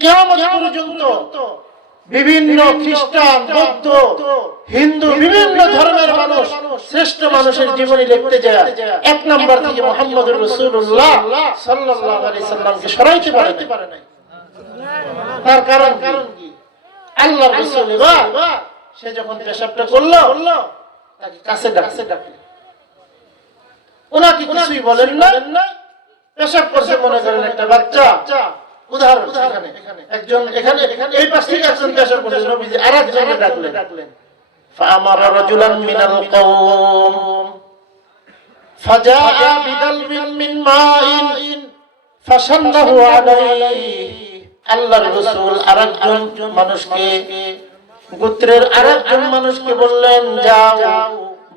কিয়ামত পর্যন্ত বিভিন্ন খ্রিস্টান, বৌদ্ধ, হিন্দু, বিভিন্ন ধর্মের মানুষ শ্রেষ্ঠ মানুষের জীবনী লিখতে যায় এক নাম্বার থেকে মুহাম্মদুর রাসূলুল্লাহ সাল্লাল্লাহু আলাইহি সাল্লামকে সরাইতে পারে নাই। তার কারণ কি? আল্লাহর রাসূল সে যখন পেশাবটা করলো তাকে কাছে ডাকলেন, ওনাকে কিছুই বলেন না, পেশাব করছে মনে করেন একটা বাচ্চা। উদাহরণ একজন এখানে এই পাশ থেকে একজন পেশাব করছে, নবীজি আরেকজনকে ডাকলেন, ফাআমারা রাজুলান মিনাল কওম ফাজাআ বিদালবিন মিন মাইন ফাশান্নাহু আলাইহি। আল্লাহর রাসূল আরেকজন মানুষকে, গোত্রের আরেকজন মানুষকে বললেন, যাও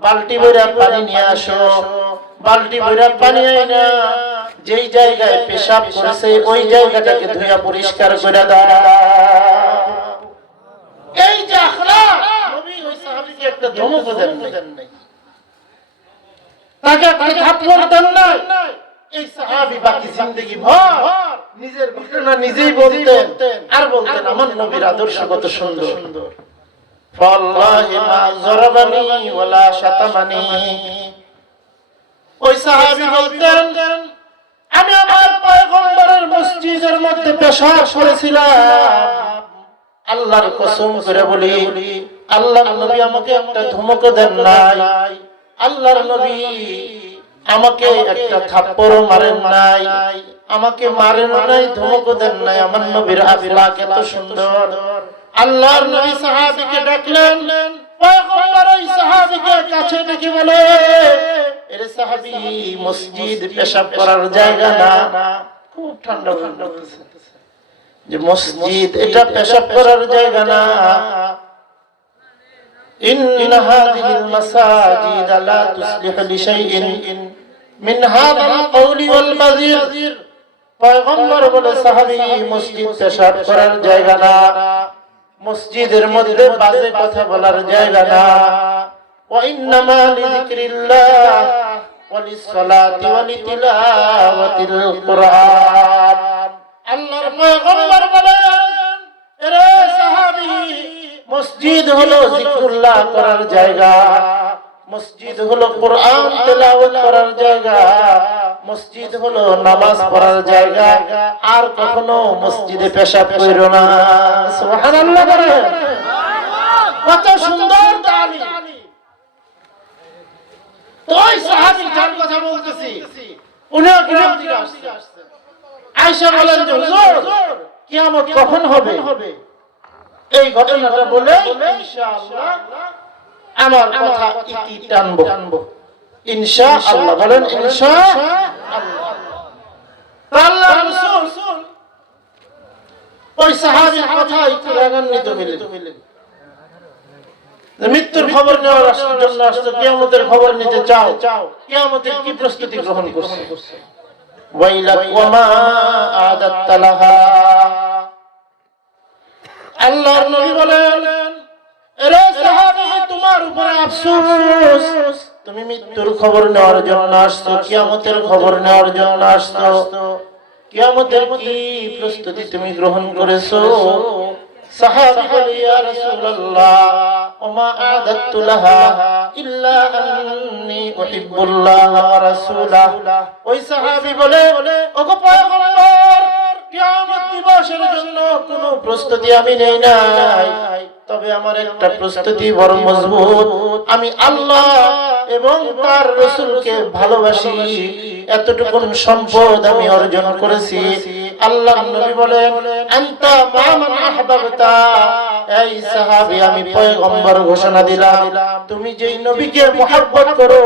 বালতি ভরা পানি নিয়ে আসো। বালতি ভরা পানি আইনা যেই জায়গায় পেশাব করেছে ওই জায়গাটাকে ধুইয়া পরিষ্কার করে দাও। এই যে আখলাক, নবী ওই সাহাবীকে একটা ধমক দেন নাই, তাকে একটা থাপ্পড় দেন নাই। এই সাহাবী বাকি জিন্দেগি ভর নিজের ঘটনা নিজেই বলতেন আর বলতেন, আমার নবীর আদর্শ কত সুন্দর। ওয়াল্লাহি মা যরাবানি ওয়ালা শাতামানি। ওই সাহাবী বলতেন, আমি আমার পয়গম্বরের মসজিদের মধ্যে পেশাব করেছিলাম, আল্লাহর কসম করে বলি আল্লাহর নবী আমাকে একটা ধমক দেন নাই, আল্লাহর নবী আমাকে একটা থাপ্পড়ও মারেন নাই, আমাকে মারেন নাই, ধমক দেন নাই। আমার নবীর আখলাক এত সুন্দর। আল্লাহর নবী সাহাবীকে ডাকলেন, পয়গম্বর ওই সাহাবীকে কাছে ডেকে বলে, এর সাহাবী মসজিদ পেশাব করার জায়গা না। খুব ঠান্ডা লাগতেছে যে মসজিদ এটা পেশাব করার জায়গা না। ইন হাযিহিল মাসাজিদ লা তুসলিহু লিশাইইন মিন হাযাল কওলি ওয়াল বাযির। পয়গম্বর বলে, সাহাবী মসজিদ পেশাব করার জায়গা না, মসজিদের মধ্যে বাজে কথা বলার জায়গা না। ওয়া ইন্নামা লিযিকরিল্লাহ ওয়া লিসসালাতি ওয়া লিতিলাওয়াতিল কুরআন। আল্লাহর পয়গম্বর বলেন, এরে সাহাবী, মসজিদ হলো জিকিরুল্লাহ করার জায়গা, মসজিদ হলো কোরআন তেলাওয়াত করার জায়গা, মসজিদ হলো নামাজ পড়ার জায়গা। আর কখনো মসজিদে পেশাব কইরো না। সুবহানাল্লাহ বলেন, কত সুন্দর তালিম। তো ওই সাহাবী যার কথা বলতেছি উনিও গ্রাম থেকে আসছেন। আয়েশা বলেন যে হুজুর কিয়ামত কখন হবে এই ঘটনাটা বলে ইনশাআল্লাহ আমার কথা ইতি টানবো ইনশাআল্লাহ। বলেন ইনশাআল্লাহ। আল্লাহর রাসূল ওই সাহাবীর কথা একটু রাগান্বিত হলেন। মৃত্যুর খবর নেওয়ার জন্য আসছে, কিয়ামতের খবর নিতে চাও, কিয়ামতের কি প্রস্তুতি গ্রহণ করছে? ওয়াইলাক ওয়ামা আদাত্তা লাহা। আল্লাহর নবী বলেন, এরে সাহাবী, তোমার উপরে আফসোস, তুমি মৃত্যুর খবর নেওয়ার জন্য আসছো, কিয়ামতের খবর নেওয়ার জন্য আসছো, কিয়ামতের কি প্রস্তুতি তুমি গ্রহণ করেছো? সাহাবী বলে, ইয়া রাসূলুল্লাহ, ওমা আদাত্তু লাহা ইল্লা আন্নী উহিব্বুল্লাহ ওয়া রাসূলাহ। ওই সাহাবী বলে, ওগো পয়গম্বর, কিয়ামত দিবসের জন্য কোনো প্রস্তুতি আমি নেই নাই, তবে আমার একটা প্রস্তুতি বড় মজবুত। আমি আল্লাহ এবং তার রাসূলকে ভালোবাসি, এতটুকুন সম্পদ আমি অর্জন করেছি। আল্লাহর নবী বলেন, আনতা মা মান আহবাবতা। এই সাহাবী, আমি পয়গম্বর ঘোষণা দিলাম, তুমি যেই নবীকে মুহাব্বত করো,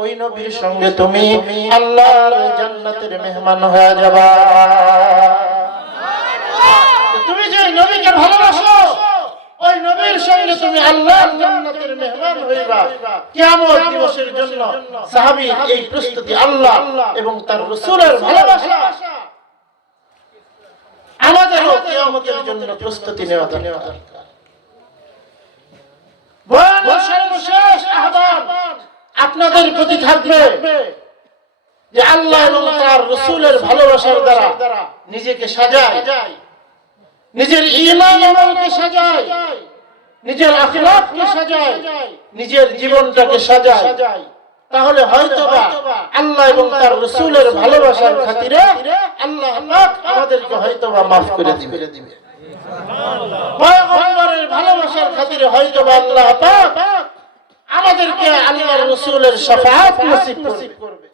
ওই নবীর সঙ্গে তুমি আল্লাহর জান্নাতের মেহমান হয়ে যাবা। তুমি যেই নবীকে ভালোবাসো, ওই নবীর সঙ্গে তুমি আল্লাহর জান্নাতের মেহমান হইবা। কিয়ামত দিবসের জন্য সাহাবী এই প্রস্তুতি, আল্লাহ এবং তার রাসূলের ভালোবাসা। আমাদেরও কিয়ামতের জন্য প্রস্তুতি নেওয়া দরকার। সর্বশেষ আহ্বান আপনাদের প্রতি থাকবে যে আল্লাহ এবং তার রাসূলের ভালোবাসার দ্বারা নিজেকে সাজায়, নিজের ঈমান আমলকে সাজায়, নিজের আখিরাতকে সাজায়, নিজের জীবনটাকে সাজায়, তাহলে হয়তোবা আল্লাহ এবং তার রাসূলের ভালোবাসার খাতিরে আল্লাহ পাক আমাদেরকে হয়তোবা maaf করে দিবে। পয়গম্বরের ভালোবাসার খাতিরে হয়তোবা আল্লাহ পাক আমাদেরকে আল্লাহর রাসূলের শাফাআত নসিব করবে।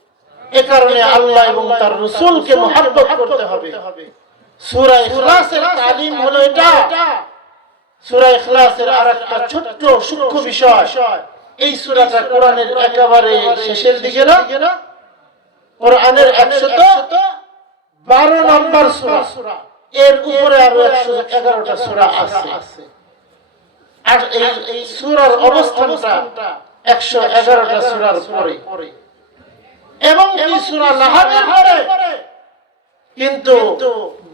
এই কারণে আল্লাহ এবং তার রাসূলকে মুহাব্বত করতে হবে। সূরা ইখলাসের তালিম হলো এটা। সূরা ইখলাসের আরেকটা ছোট্ট সূক্ষ্ম বিষয়, এই সূরাটা কোরআনের একেবারে শেষের দিকে না, কোরআনের 112 নম্বর সূরা, এর উপরে আরো 111টা সূরা আছে। আর এই সূরার অবস্থানটা 111টা সূরার পরে, এবং এই সূরা লাহাবের পরে। কিন্তু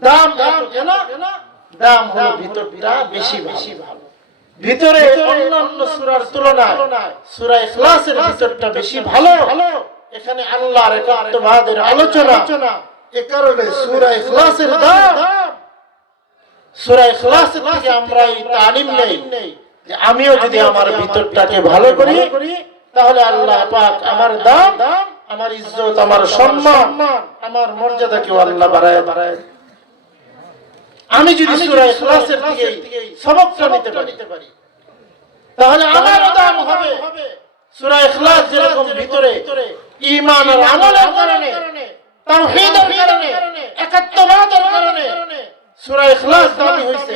দাম কেন? দাম হলো ভিতরটা বেশি ভালো। ভিতরে অন্যান্য সূরার তুলনায় সূরা ইখলাসের ভিতরটা বেশি ভালো। এখানে আল্লাহর একাত্মবাদের আলোচনা। এ কারণে সূরা ইখলাসের দাম, সূরা ইখলাসের থেকে আমরা এই তালিম নেই যে আমিও যদি আমার ভিতরটাকে ভালো করি, তাহলে আল্লাহ পাক আমার দাম, আমার ইজ্জত, আমার সম্মান, আমার মর্যাদাকেও আল্লাহ বাড়ায়। আমি যদি সূরা ইখলাসের থেকে সবকটা নিতে পারি, তাহলে আমার দাম হবে। সূরা ইখলাস যেরকম ভিতরে ঈমান আর আমলের কারণে, তাওহীদের কারণে, একাত্মবাদের কারণে সূরা ইখলাস দামি হইছে,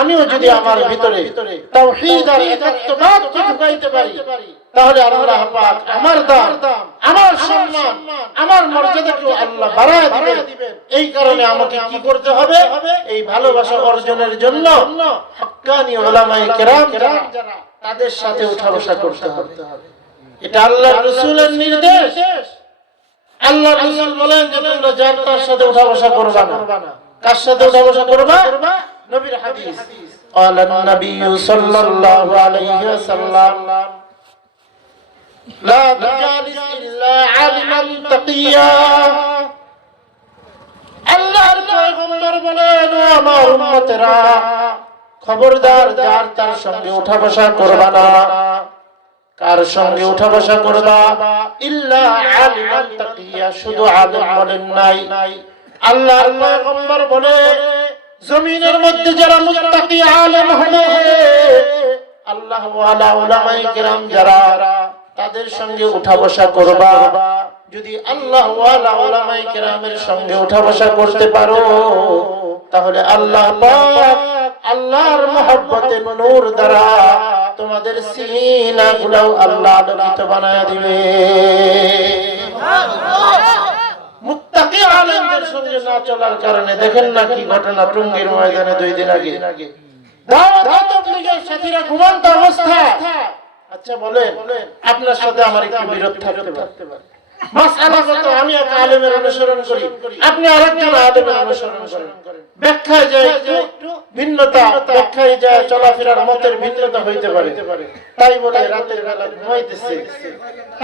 আমিও যদি আমার ভিতরে তাওহীদ আর একাত্মবাদকে ঢুকাইতে পারি, তাহলে আল্লাহ পাক আমার দাম, আমার সম্মান, আমার মর্যাদাকে আল্লাহ বাড়ায় দিবেন। এই কারণে আমাকে কি করতে হবে? এই ভালোবাসা অর্জনের জন্য হক্কানি উলামায়ে কেরাম যারা, তাদের সাথে উঠা বসা করতে হবে। এটা আল্লাহর রাসূলের নির্দেশ। আল্লাহর রাসূল বলেন যে তোমরা যার তার সাথে উঠা বসা করবা না। কার সাথে উঠা বসা করবা? নবীর হাদিস, قال النبي صلى الله عليه وسلم لا تجالس إلا عالما تقيا। আল্লাহর পয়গম্বর বলেন, ও আমার উম্মতেরা, খবরদার যার তার সঙ্গে উঠা বসা করবা না। কার সঙ্গে উঠা বসা করবা? ইল্লা আলিমান তাকিয়া, শুধু আলেম বলেন নাই। আল্লাহর পয়গম্বর বলে, জমিনের মধ্যে যারা মুত্তাকি আলেম হবে, আল্লাহ ওয়ালা উলামায়ে কেরাম যারা, তাদের সঙ্গে উঠা বসা করবা। যদি আল্লাহ ওয়ালা উলামায়ে কেরামের সঙ্গে উঠা বসা করতে পারো, তাহলে আল্লাহ পাক আল্লাহর মহব্বতের নূর দ্বারা তোমাদের সিনাগুলো আল্লাহ আলোকিত বানায় দিবে। মুত্তাকি আলেমদের সঙ্গে না চলার কারণে দেখেন না কি ঘটনা টঙ্গীর ময়দানে 2 দিন আগে দাওয়াত তাবলীগের সাথীরা ঘুমন্ত অবস্থা। আচ্ছা বলেন আপনার সাথে আমার একটু বিরোধ থাকতে পারে, মাসআলাগত আমি এক আলেমের অনুসরণ করি, আপনি আরেকজন আলেমের অনুসরণ করেন, ব্যাখ্যায় যায় একটু ভিন্নতা, ব্যাখ্যায় যায় চলাফেরার মতের ভিন্নতা হইতে পারে, তাই বলে রাতের বেলা ঘুমাইতেছে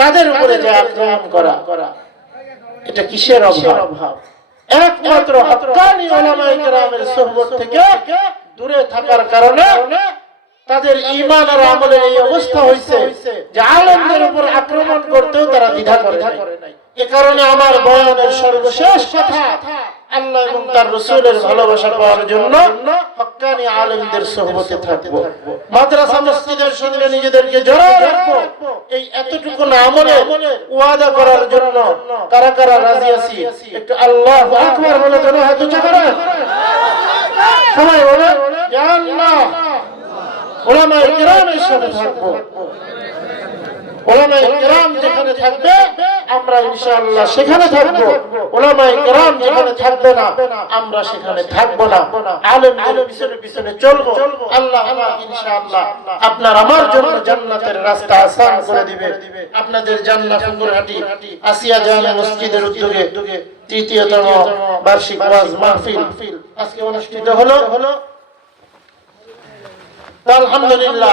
তাদের উপরে যে আক্রমণ করা, এটা কিসের অভাব? একমাত্র হক্কানি উলামায়ে কেরামের সুহবত থেকে দূরে থাকার কারণে তাদের ঈমান আর আমলের এই অবস্থা হইছে যে আলেমদের উপর আক্রমণ করতেও তারা দ্বিধা করে নাই। এ কারণে আমার বয়ানের সর্বশেষ কথা, আল্লাহ এবং তার রাসূলের ভালোবাসা পাওয়ার জন্য হক্কানি আলেমদের সুহবতে থাকব, মাদ্রাসা মসজিদের সঙ্গে নিজেদেরকে জড়িয়ে রাখব। এই এতটুকু আমলে ওয়াদা করার জন্য কারা কারা রাজি আছি একটু আল্লাহু আকবার বলে যেন হাত উঁচু করেন। সবাই বলে ইয়া আল্লাহ, উলামায়ে কেরামের সাথে থাকব, উলামায়ে কেরাম যেখানে থাকবে আমরা ইনশাআল্লাহ সেখানে থাকব, উলামায়ে কেরাম যেখানে থাকবে না আমরা সেখানে থাকব না। আলেমদের পিছনে পিছনে চলবো। আল্লাহ পাক ইনশাআল্লাহ আপনার আমার জন্য জান্নাতের রাস্তা আসান করে দিবে। আপনাদের জান্নাত ফুকুরহাটি আসিয়া জামে মসজিদের উদ্যোগে ৩য়তম বার্ষিক ওয়াজ মাহফিল আজকে অনুষ্ঠিত হলো। আলহামদুলিল্লাহ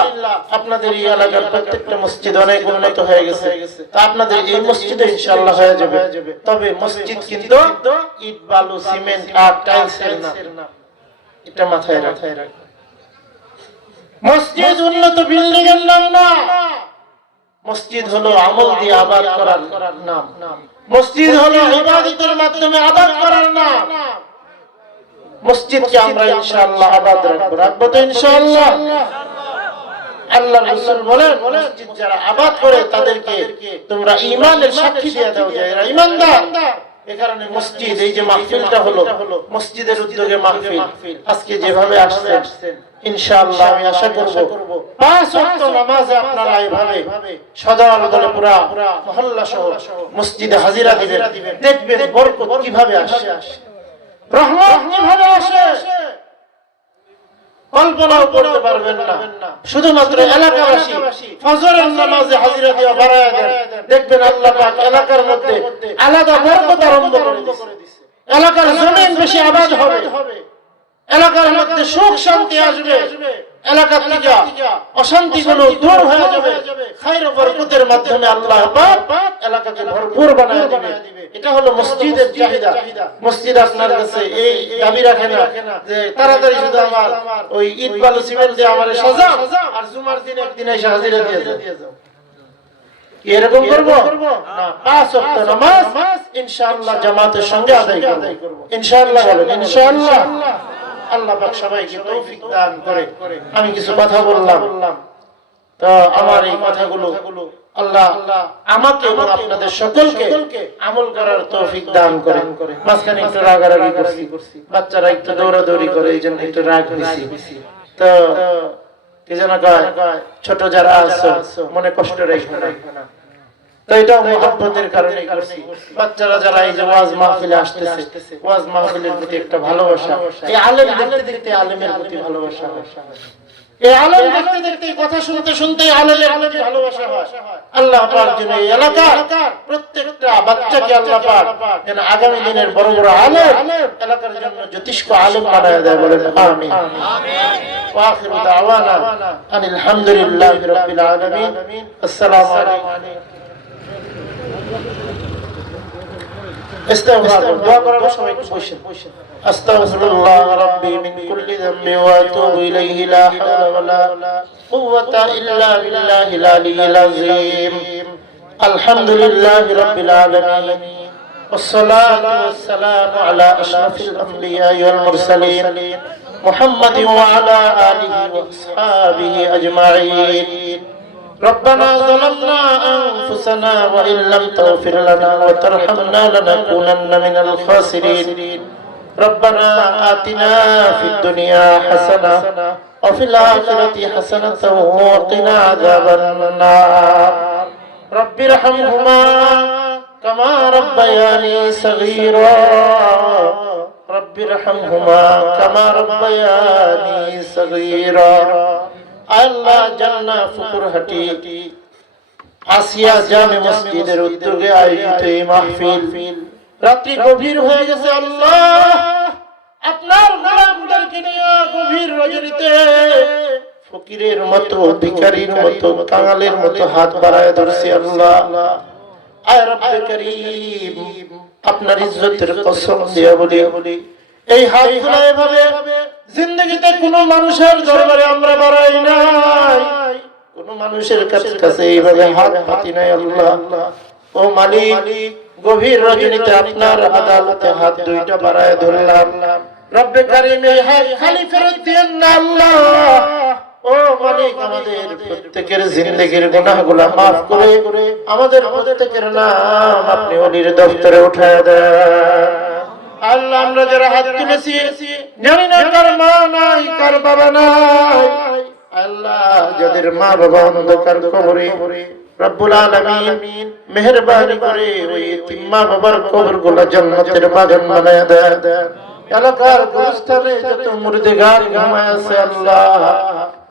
আপনাদের এই এলাকার প্রত্যেকটা মসজিদ অনেক উন্নত হয়ে গেছে, তা আপনাদের এই মসজিদে ইনশাআল্লাহ হয়ে যাবে। তবে মসজিদ কিন্তু ইট বালু সিমেন্ট আর টাইলসের না, এটা মাথায় রাখেন। মসজিদ উন্নত বিল্ডিং এর নাম না, মসজিদ হলো আমল দিয়ে আবাদ করার নাম, মসজিদ হলো ইবাদতের মাধ্যমে আবাদ করার নাম। মসজিদকে আমরা ইনশাআল্লাহ আবাদ রাখবো তো ইনশাআল্লাহ। আল্লাহ রাসূল বলেন মসজিদ যারা আবাদ করে তাদেরকে তোমরা ঈমানের সাক্ষী দিয়ে দাও যে এরা ঈমানদার। এই কারণে মসজিদ, এই যে মাহফিলটা হলো মসজিদের উদ্যোগে মাহফিল, আজকে যেভাবে আসছেন ইনশাআল্লাহ আমি আশা করব 5 ওয়াক্ত নামাজে আপনারা এইভাবে সদর দলে পুরা মহল্লা সহ মসজিদে হাজিরা দিবেন, দেখবেন বরকত কিভাবে আসে, রহমত কিভাবে আসে কল্পনাও করতে পারবেন না। শুধুমাত্র এলাকাবাসী ফজরের নামাজে হাজিরা দিয়ে বাড়ায়া দেন, দেখবেন আল্লাহ পাক এলাকার মধ্যে আলাদা বরকত আরম্ভ করে দিয়েছে। এলাকার জমিন বেশি আবাদ হবে, এলাকার মধ্যে সুখ শান্তি আসবে, এলাকা থেকে অশান্তিগুলো দূর হয়ে যাবে। খায়র ও বরকতের মাধ্যমে আল্লাহ পাক এলাকাকে ভরপুর বানায় দিবে। এটা হলো মসজিদের চাহিদা। মসজিদ আপনার কাছে এই দাবি রাখে না যে তাড়াতাড়ি শুধু আমার ওই ইট বালু সিমেন্ট দিয়ে আমারে সাজাও আর জুমার দিন একদিন এসে হাজিরা দিয়ে যাও, এরকম করব না। 5 ওয়াক্ত নামাজ ইনশাআল্লাহ জামাতের সঙ্গে আদায় করব ইনশাআল্লাহ। বলেন ইনশাআল্লাহ। আল্লাহ পাক সবাইকে তৌফিক দান করে। আমি কিছু কথা বললাম, তো আমার এই কথাগুলো আল্লাহ আমাকে এবং আপনাদের সকলকে আমল করার তৌফিক দান করেন। মাঝখানে একটু রাগারাগি করছি, বাচ্চারা একটু দৌড়াদৌড়ি করে, এই জন্য একটু রাগ দিছি। তো কি যেন কয়, ছোট যারা আছো মনে কষ্ট রেখো না। তো এটা মুহাব্বতের কারণে করছি। বাচ্চারা যারা এই যে ওয়াজ মাহফিলে আসতেছে, ওয়াজ মাহফিলের প্রতি একটা ভালোবাসা, এই আলেম দেখতে দেখতে আলেমের প্রতি ভালোবাসা হয়, এই আলেম দেখতে দেখতে কথা শুনতে শুনতে আলেমের প্রতি ভালোবাসা হয়। আল্লাহ পাক যেন এই এলাকার প্রত্যেকটা বাচ্চাকে আল্লাহ পাক যেন আগামী দিনের বড় বড় আলেম, এলাকার জন্য জ্যোতিষ্ক আলেম বানায় দেয়। বলেন আমিন। ওয়া আখিরু দাওয়ানা আনিল হামদুলিল্লাহি রাব্বিল আলামিন। আসসালামু আলাইকুম। استغفر دعاء করার সময় একটু বসেন। আস্তাগফিরুল্লাহ রাব্বি মিন কুল্লি যামবি ওয়া আতুবু ইলাইহি লা হাওলা ওয়া লা কুওয়াতা ইল্লা বিল্লাহিল আলিয়্যিল আযীম। আলহামদুলিল্লাহি রাব্বিল আলামিন والصلاة والسلام على أشرف الأنبياء والمرسلين محمد وعلى آله وأصحابه أجمعين. ربنا ظلمنا أنفسنا وإن لم تغفر لنا وترحمنا لنكونن من الخاسرين. ربنا آتنا في الدنيا حسنة وفي الآخرة حسنة وقنا عذاب النار رب ارحمهما كما ربياني صغيرا رب ارحمهما كما ربياني صغيرا আল্লাহ জান্নাহ ফুকুরহাটি আসিয়া জামে মসজিদের উদ্যোগে আয়োজিত এই মাহফিল রাত্রি গভীর হয়ে গেছে আল্লাহ আপনার গোলামদেরকে নিয়ে গভীর রজনীতে ফকিরের মতো ভিখারির মতো কাঙালের মতো হাত বাড়ায় ধরছি আল্লাহ আয় রব্বে করিম আপনার ইজ্জতের কসম দিয়ে বলি এই হাতগুলো এভাবে জিন্দেগিতে কোনো মানুষের দরবারে আমরা বাড়াই নাই কোন মানুষের কাছে এইভাবে হাত পাতি নাই আল্লাহ ও মালিক গভীর রজনীতে আপনার আদালতে হাত দুইটা বাড়ায় ধরলাম রব্বে কারীম এই হাত খালি ফেরত দিয়েন না আল্লাহ ও মালিক আমাদের প্রত্যেকের জিন্দেগির গুনাহগুলো maaf করে আমাদের প্রত্যেকের নাম আপনি ওলির দফতরে উঠায় দেন আল্লাহ আমরা যারা হাত তুলেছি জানি না কার মা নাই কার বাবা নাই আল্লাহ যাদের মা বাবা অন্ধকার কবরে রব্বুল আলামিন মেহেরবানি করে ওই ইতিম মা বাবার কবরগুলো জান্নাতের বাগান বানায় দেন এলাকার গুরুস্থানে যত মুর্দেগার ঘুমায় আছে আল্লাহ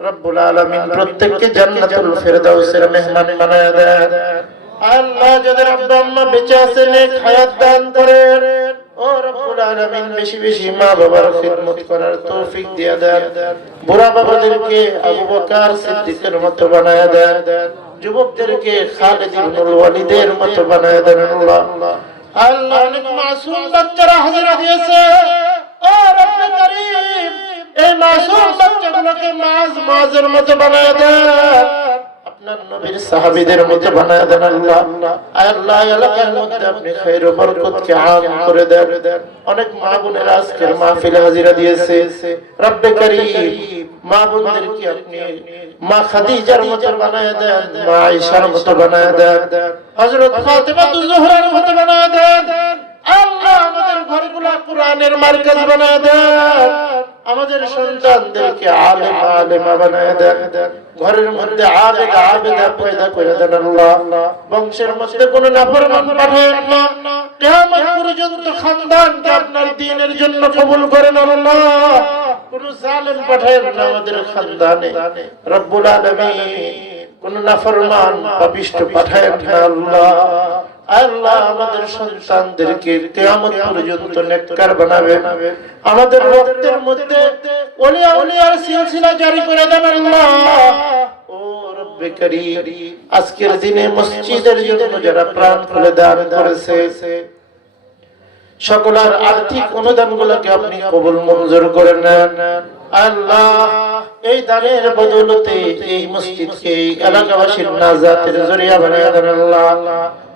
রব্বুল আলামিন প্রত্যেককে জান্নাতুল ফেরদাউসের মেহমান বানায় দেন আল্লাহ যাদের আব্বা আম্মা বেঁচে আছে নেক হায়াত দান করেন ও রব্বুল আলামিন বেশি বেশি মা বাবার খিদমত করার তৌফিক দিয়ে দেন বুড়া বাবাদেরকে আবু বকর সিদ্দিকের মতো বানায় দেন যুবকদেরকে খালিদ ইবনুল ওয়ালিদের মতো বানায় দেন আল্লাহ আল্লাহ অনেক মাসুম বাচ্চারা হাজিরা দিয়েছে ও রব্বে করিম এই মাসুম বাচ্চাগুলোকে মাঝের মতো বানায় দেন আপনার নবীর সাহাবীদের মতো বানায় দেন আল্লাহ আল্লাহ এলাকার মধ্যে আপনি খায়ের ও বরকতকে আম করে দেন অনেক মা বোনেরা আজকের মাহফিলে হাজিরা দিয়েছে রব্বে করিম মা বোনদেরকে আপনি মা খাদিজার মতো বানায় দেন মা আয়েশার মতো বানায় দেন হযরত ফাতেমা জোহরার মতো বানায় দেন আল্লাহ আমাদের ঘরগুলো কোরআনের মার্কাজ বানায় দেন আমাদের সন্তানদেরকে আলেমা বানায় দেন ঘরের মধ্যে আবেদা পয়দা করে দেন আল্লাহ বংশের মধ্যে কোনো নাফরমান পাঠায়েন না কিয়ামত পর্যন্ত খানদানকে আপনার দ্বীনের জন্য কবুল করেন আল্লাহ কোন জালেম পাঠায়েন না আমাদের খানদানে রব্বুল আলামিন কোন নাফরমান পাপিষ্ঠ পাঠায়েন না আল্লাহ আল্লাহ আমাদের সন্তানদেরকে কিয়ামত পর্যন্ত নেককার বানাবেন আমাদের রক্তের মধ্যে ওলিয়ার সিলসিলা জারি করে দেন আল্লাহ ও রব্বে করিম আজকের দিনে মসজিদের জন্য যারা প্রাণ খুলে দান করেছে সকলের আর্থিক অনুদানগুলোকে আপনি কবুল মঞ্জুর করে নেন আল্লাহ এই দানের বদৌলতে এই মসজিদকে এলাকাবাসীর নাজাতের জরিয়া বানায় দেন আল্লাহ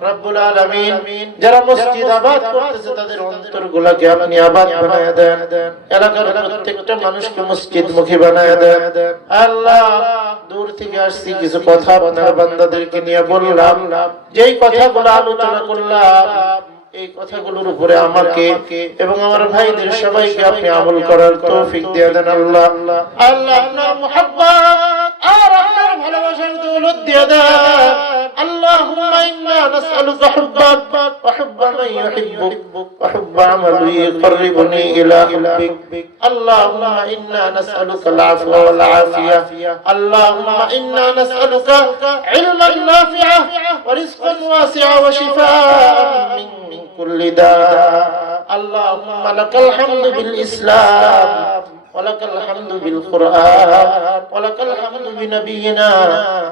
রব্বুল আলামিন যারা মসজিদ আবাদ করতেছে তাদের অন্তরগুলোকে আপনি আবাদ বানায় দেন এলাকার প্রত্যেকটা মানুষকে মসজিদমুখী বানায় দেন আল্লাহ দূর থেকে আসছি কিছু কথা আপনার বান্দাদেরকে নিয়ে বললাম যেই কথাগুলো আলোচনা করলাম এই কথাগুলোর উপরে আমাকে এবং আমার ভাইদের সবাইকে আপনি আমল করার তৌফিক দিয়ে দেন আল্লাহ আল্লাহ আপনার মুহাব্বত আর আপনার ভালোবাসার দৌলত দিয়ে দেন اللهم إنا نسألك حبك وحب من يحبك وحب عمل يقربني إلى حبك اللهم إنا نسألك العفو والعافية اللهم إنا نسألك علما نافعا ورزقا واسعا وشفاء من كل داء اللهم لك الحمد بالإسلام ولك الحمد بالقرآن ولك الحمد بنبينا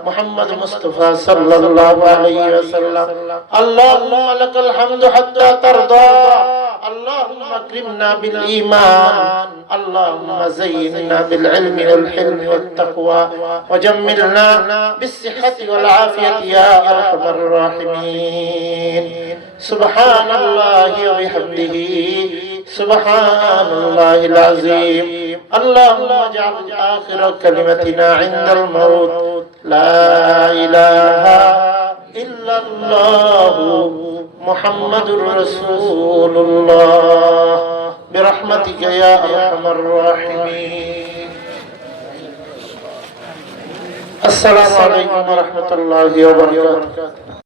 محمد مصطفى صلى الله عليه وسلم اللهم لك الحمد حتى ترضى اللهم اكرمنا بالإيمان اللهم زيننا بالعلم والحلم والتقوى وجملنا بالصحة والعافية يا أرحم الراحمين سبحان الله وبحمده سبحان الله العظيم اللهم اجعل آخر كلمتنا عند الموت لا إله إلا الله محمد رسول الله برحمتك يا أرحم الراحمين. السلام عليكم ورحمة الله وبركاته.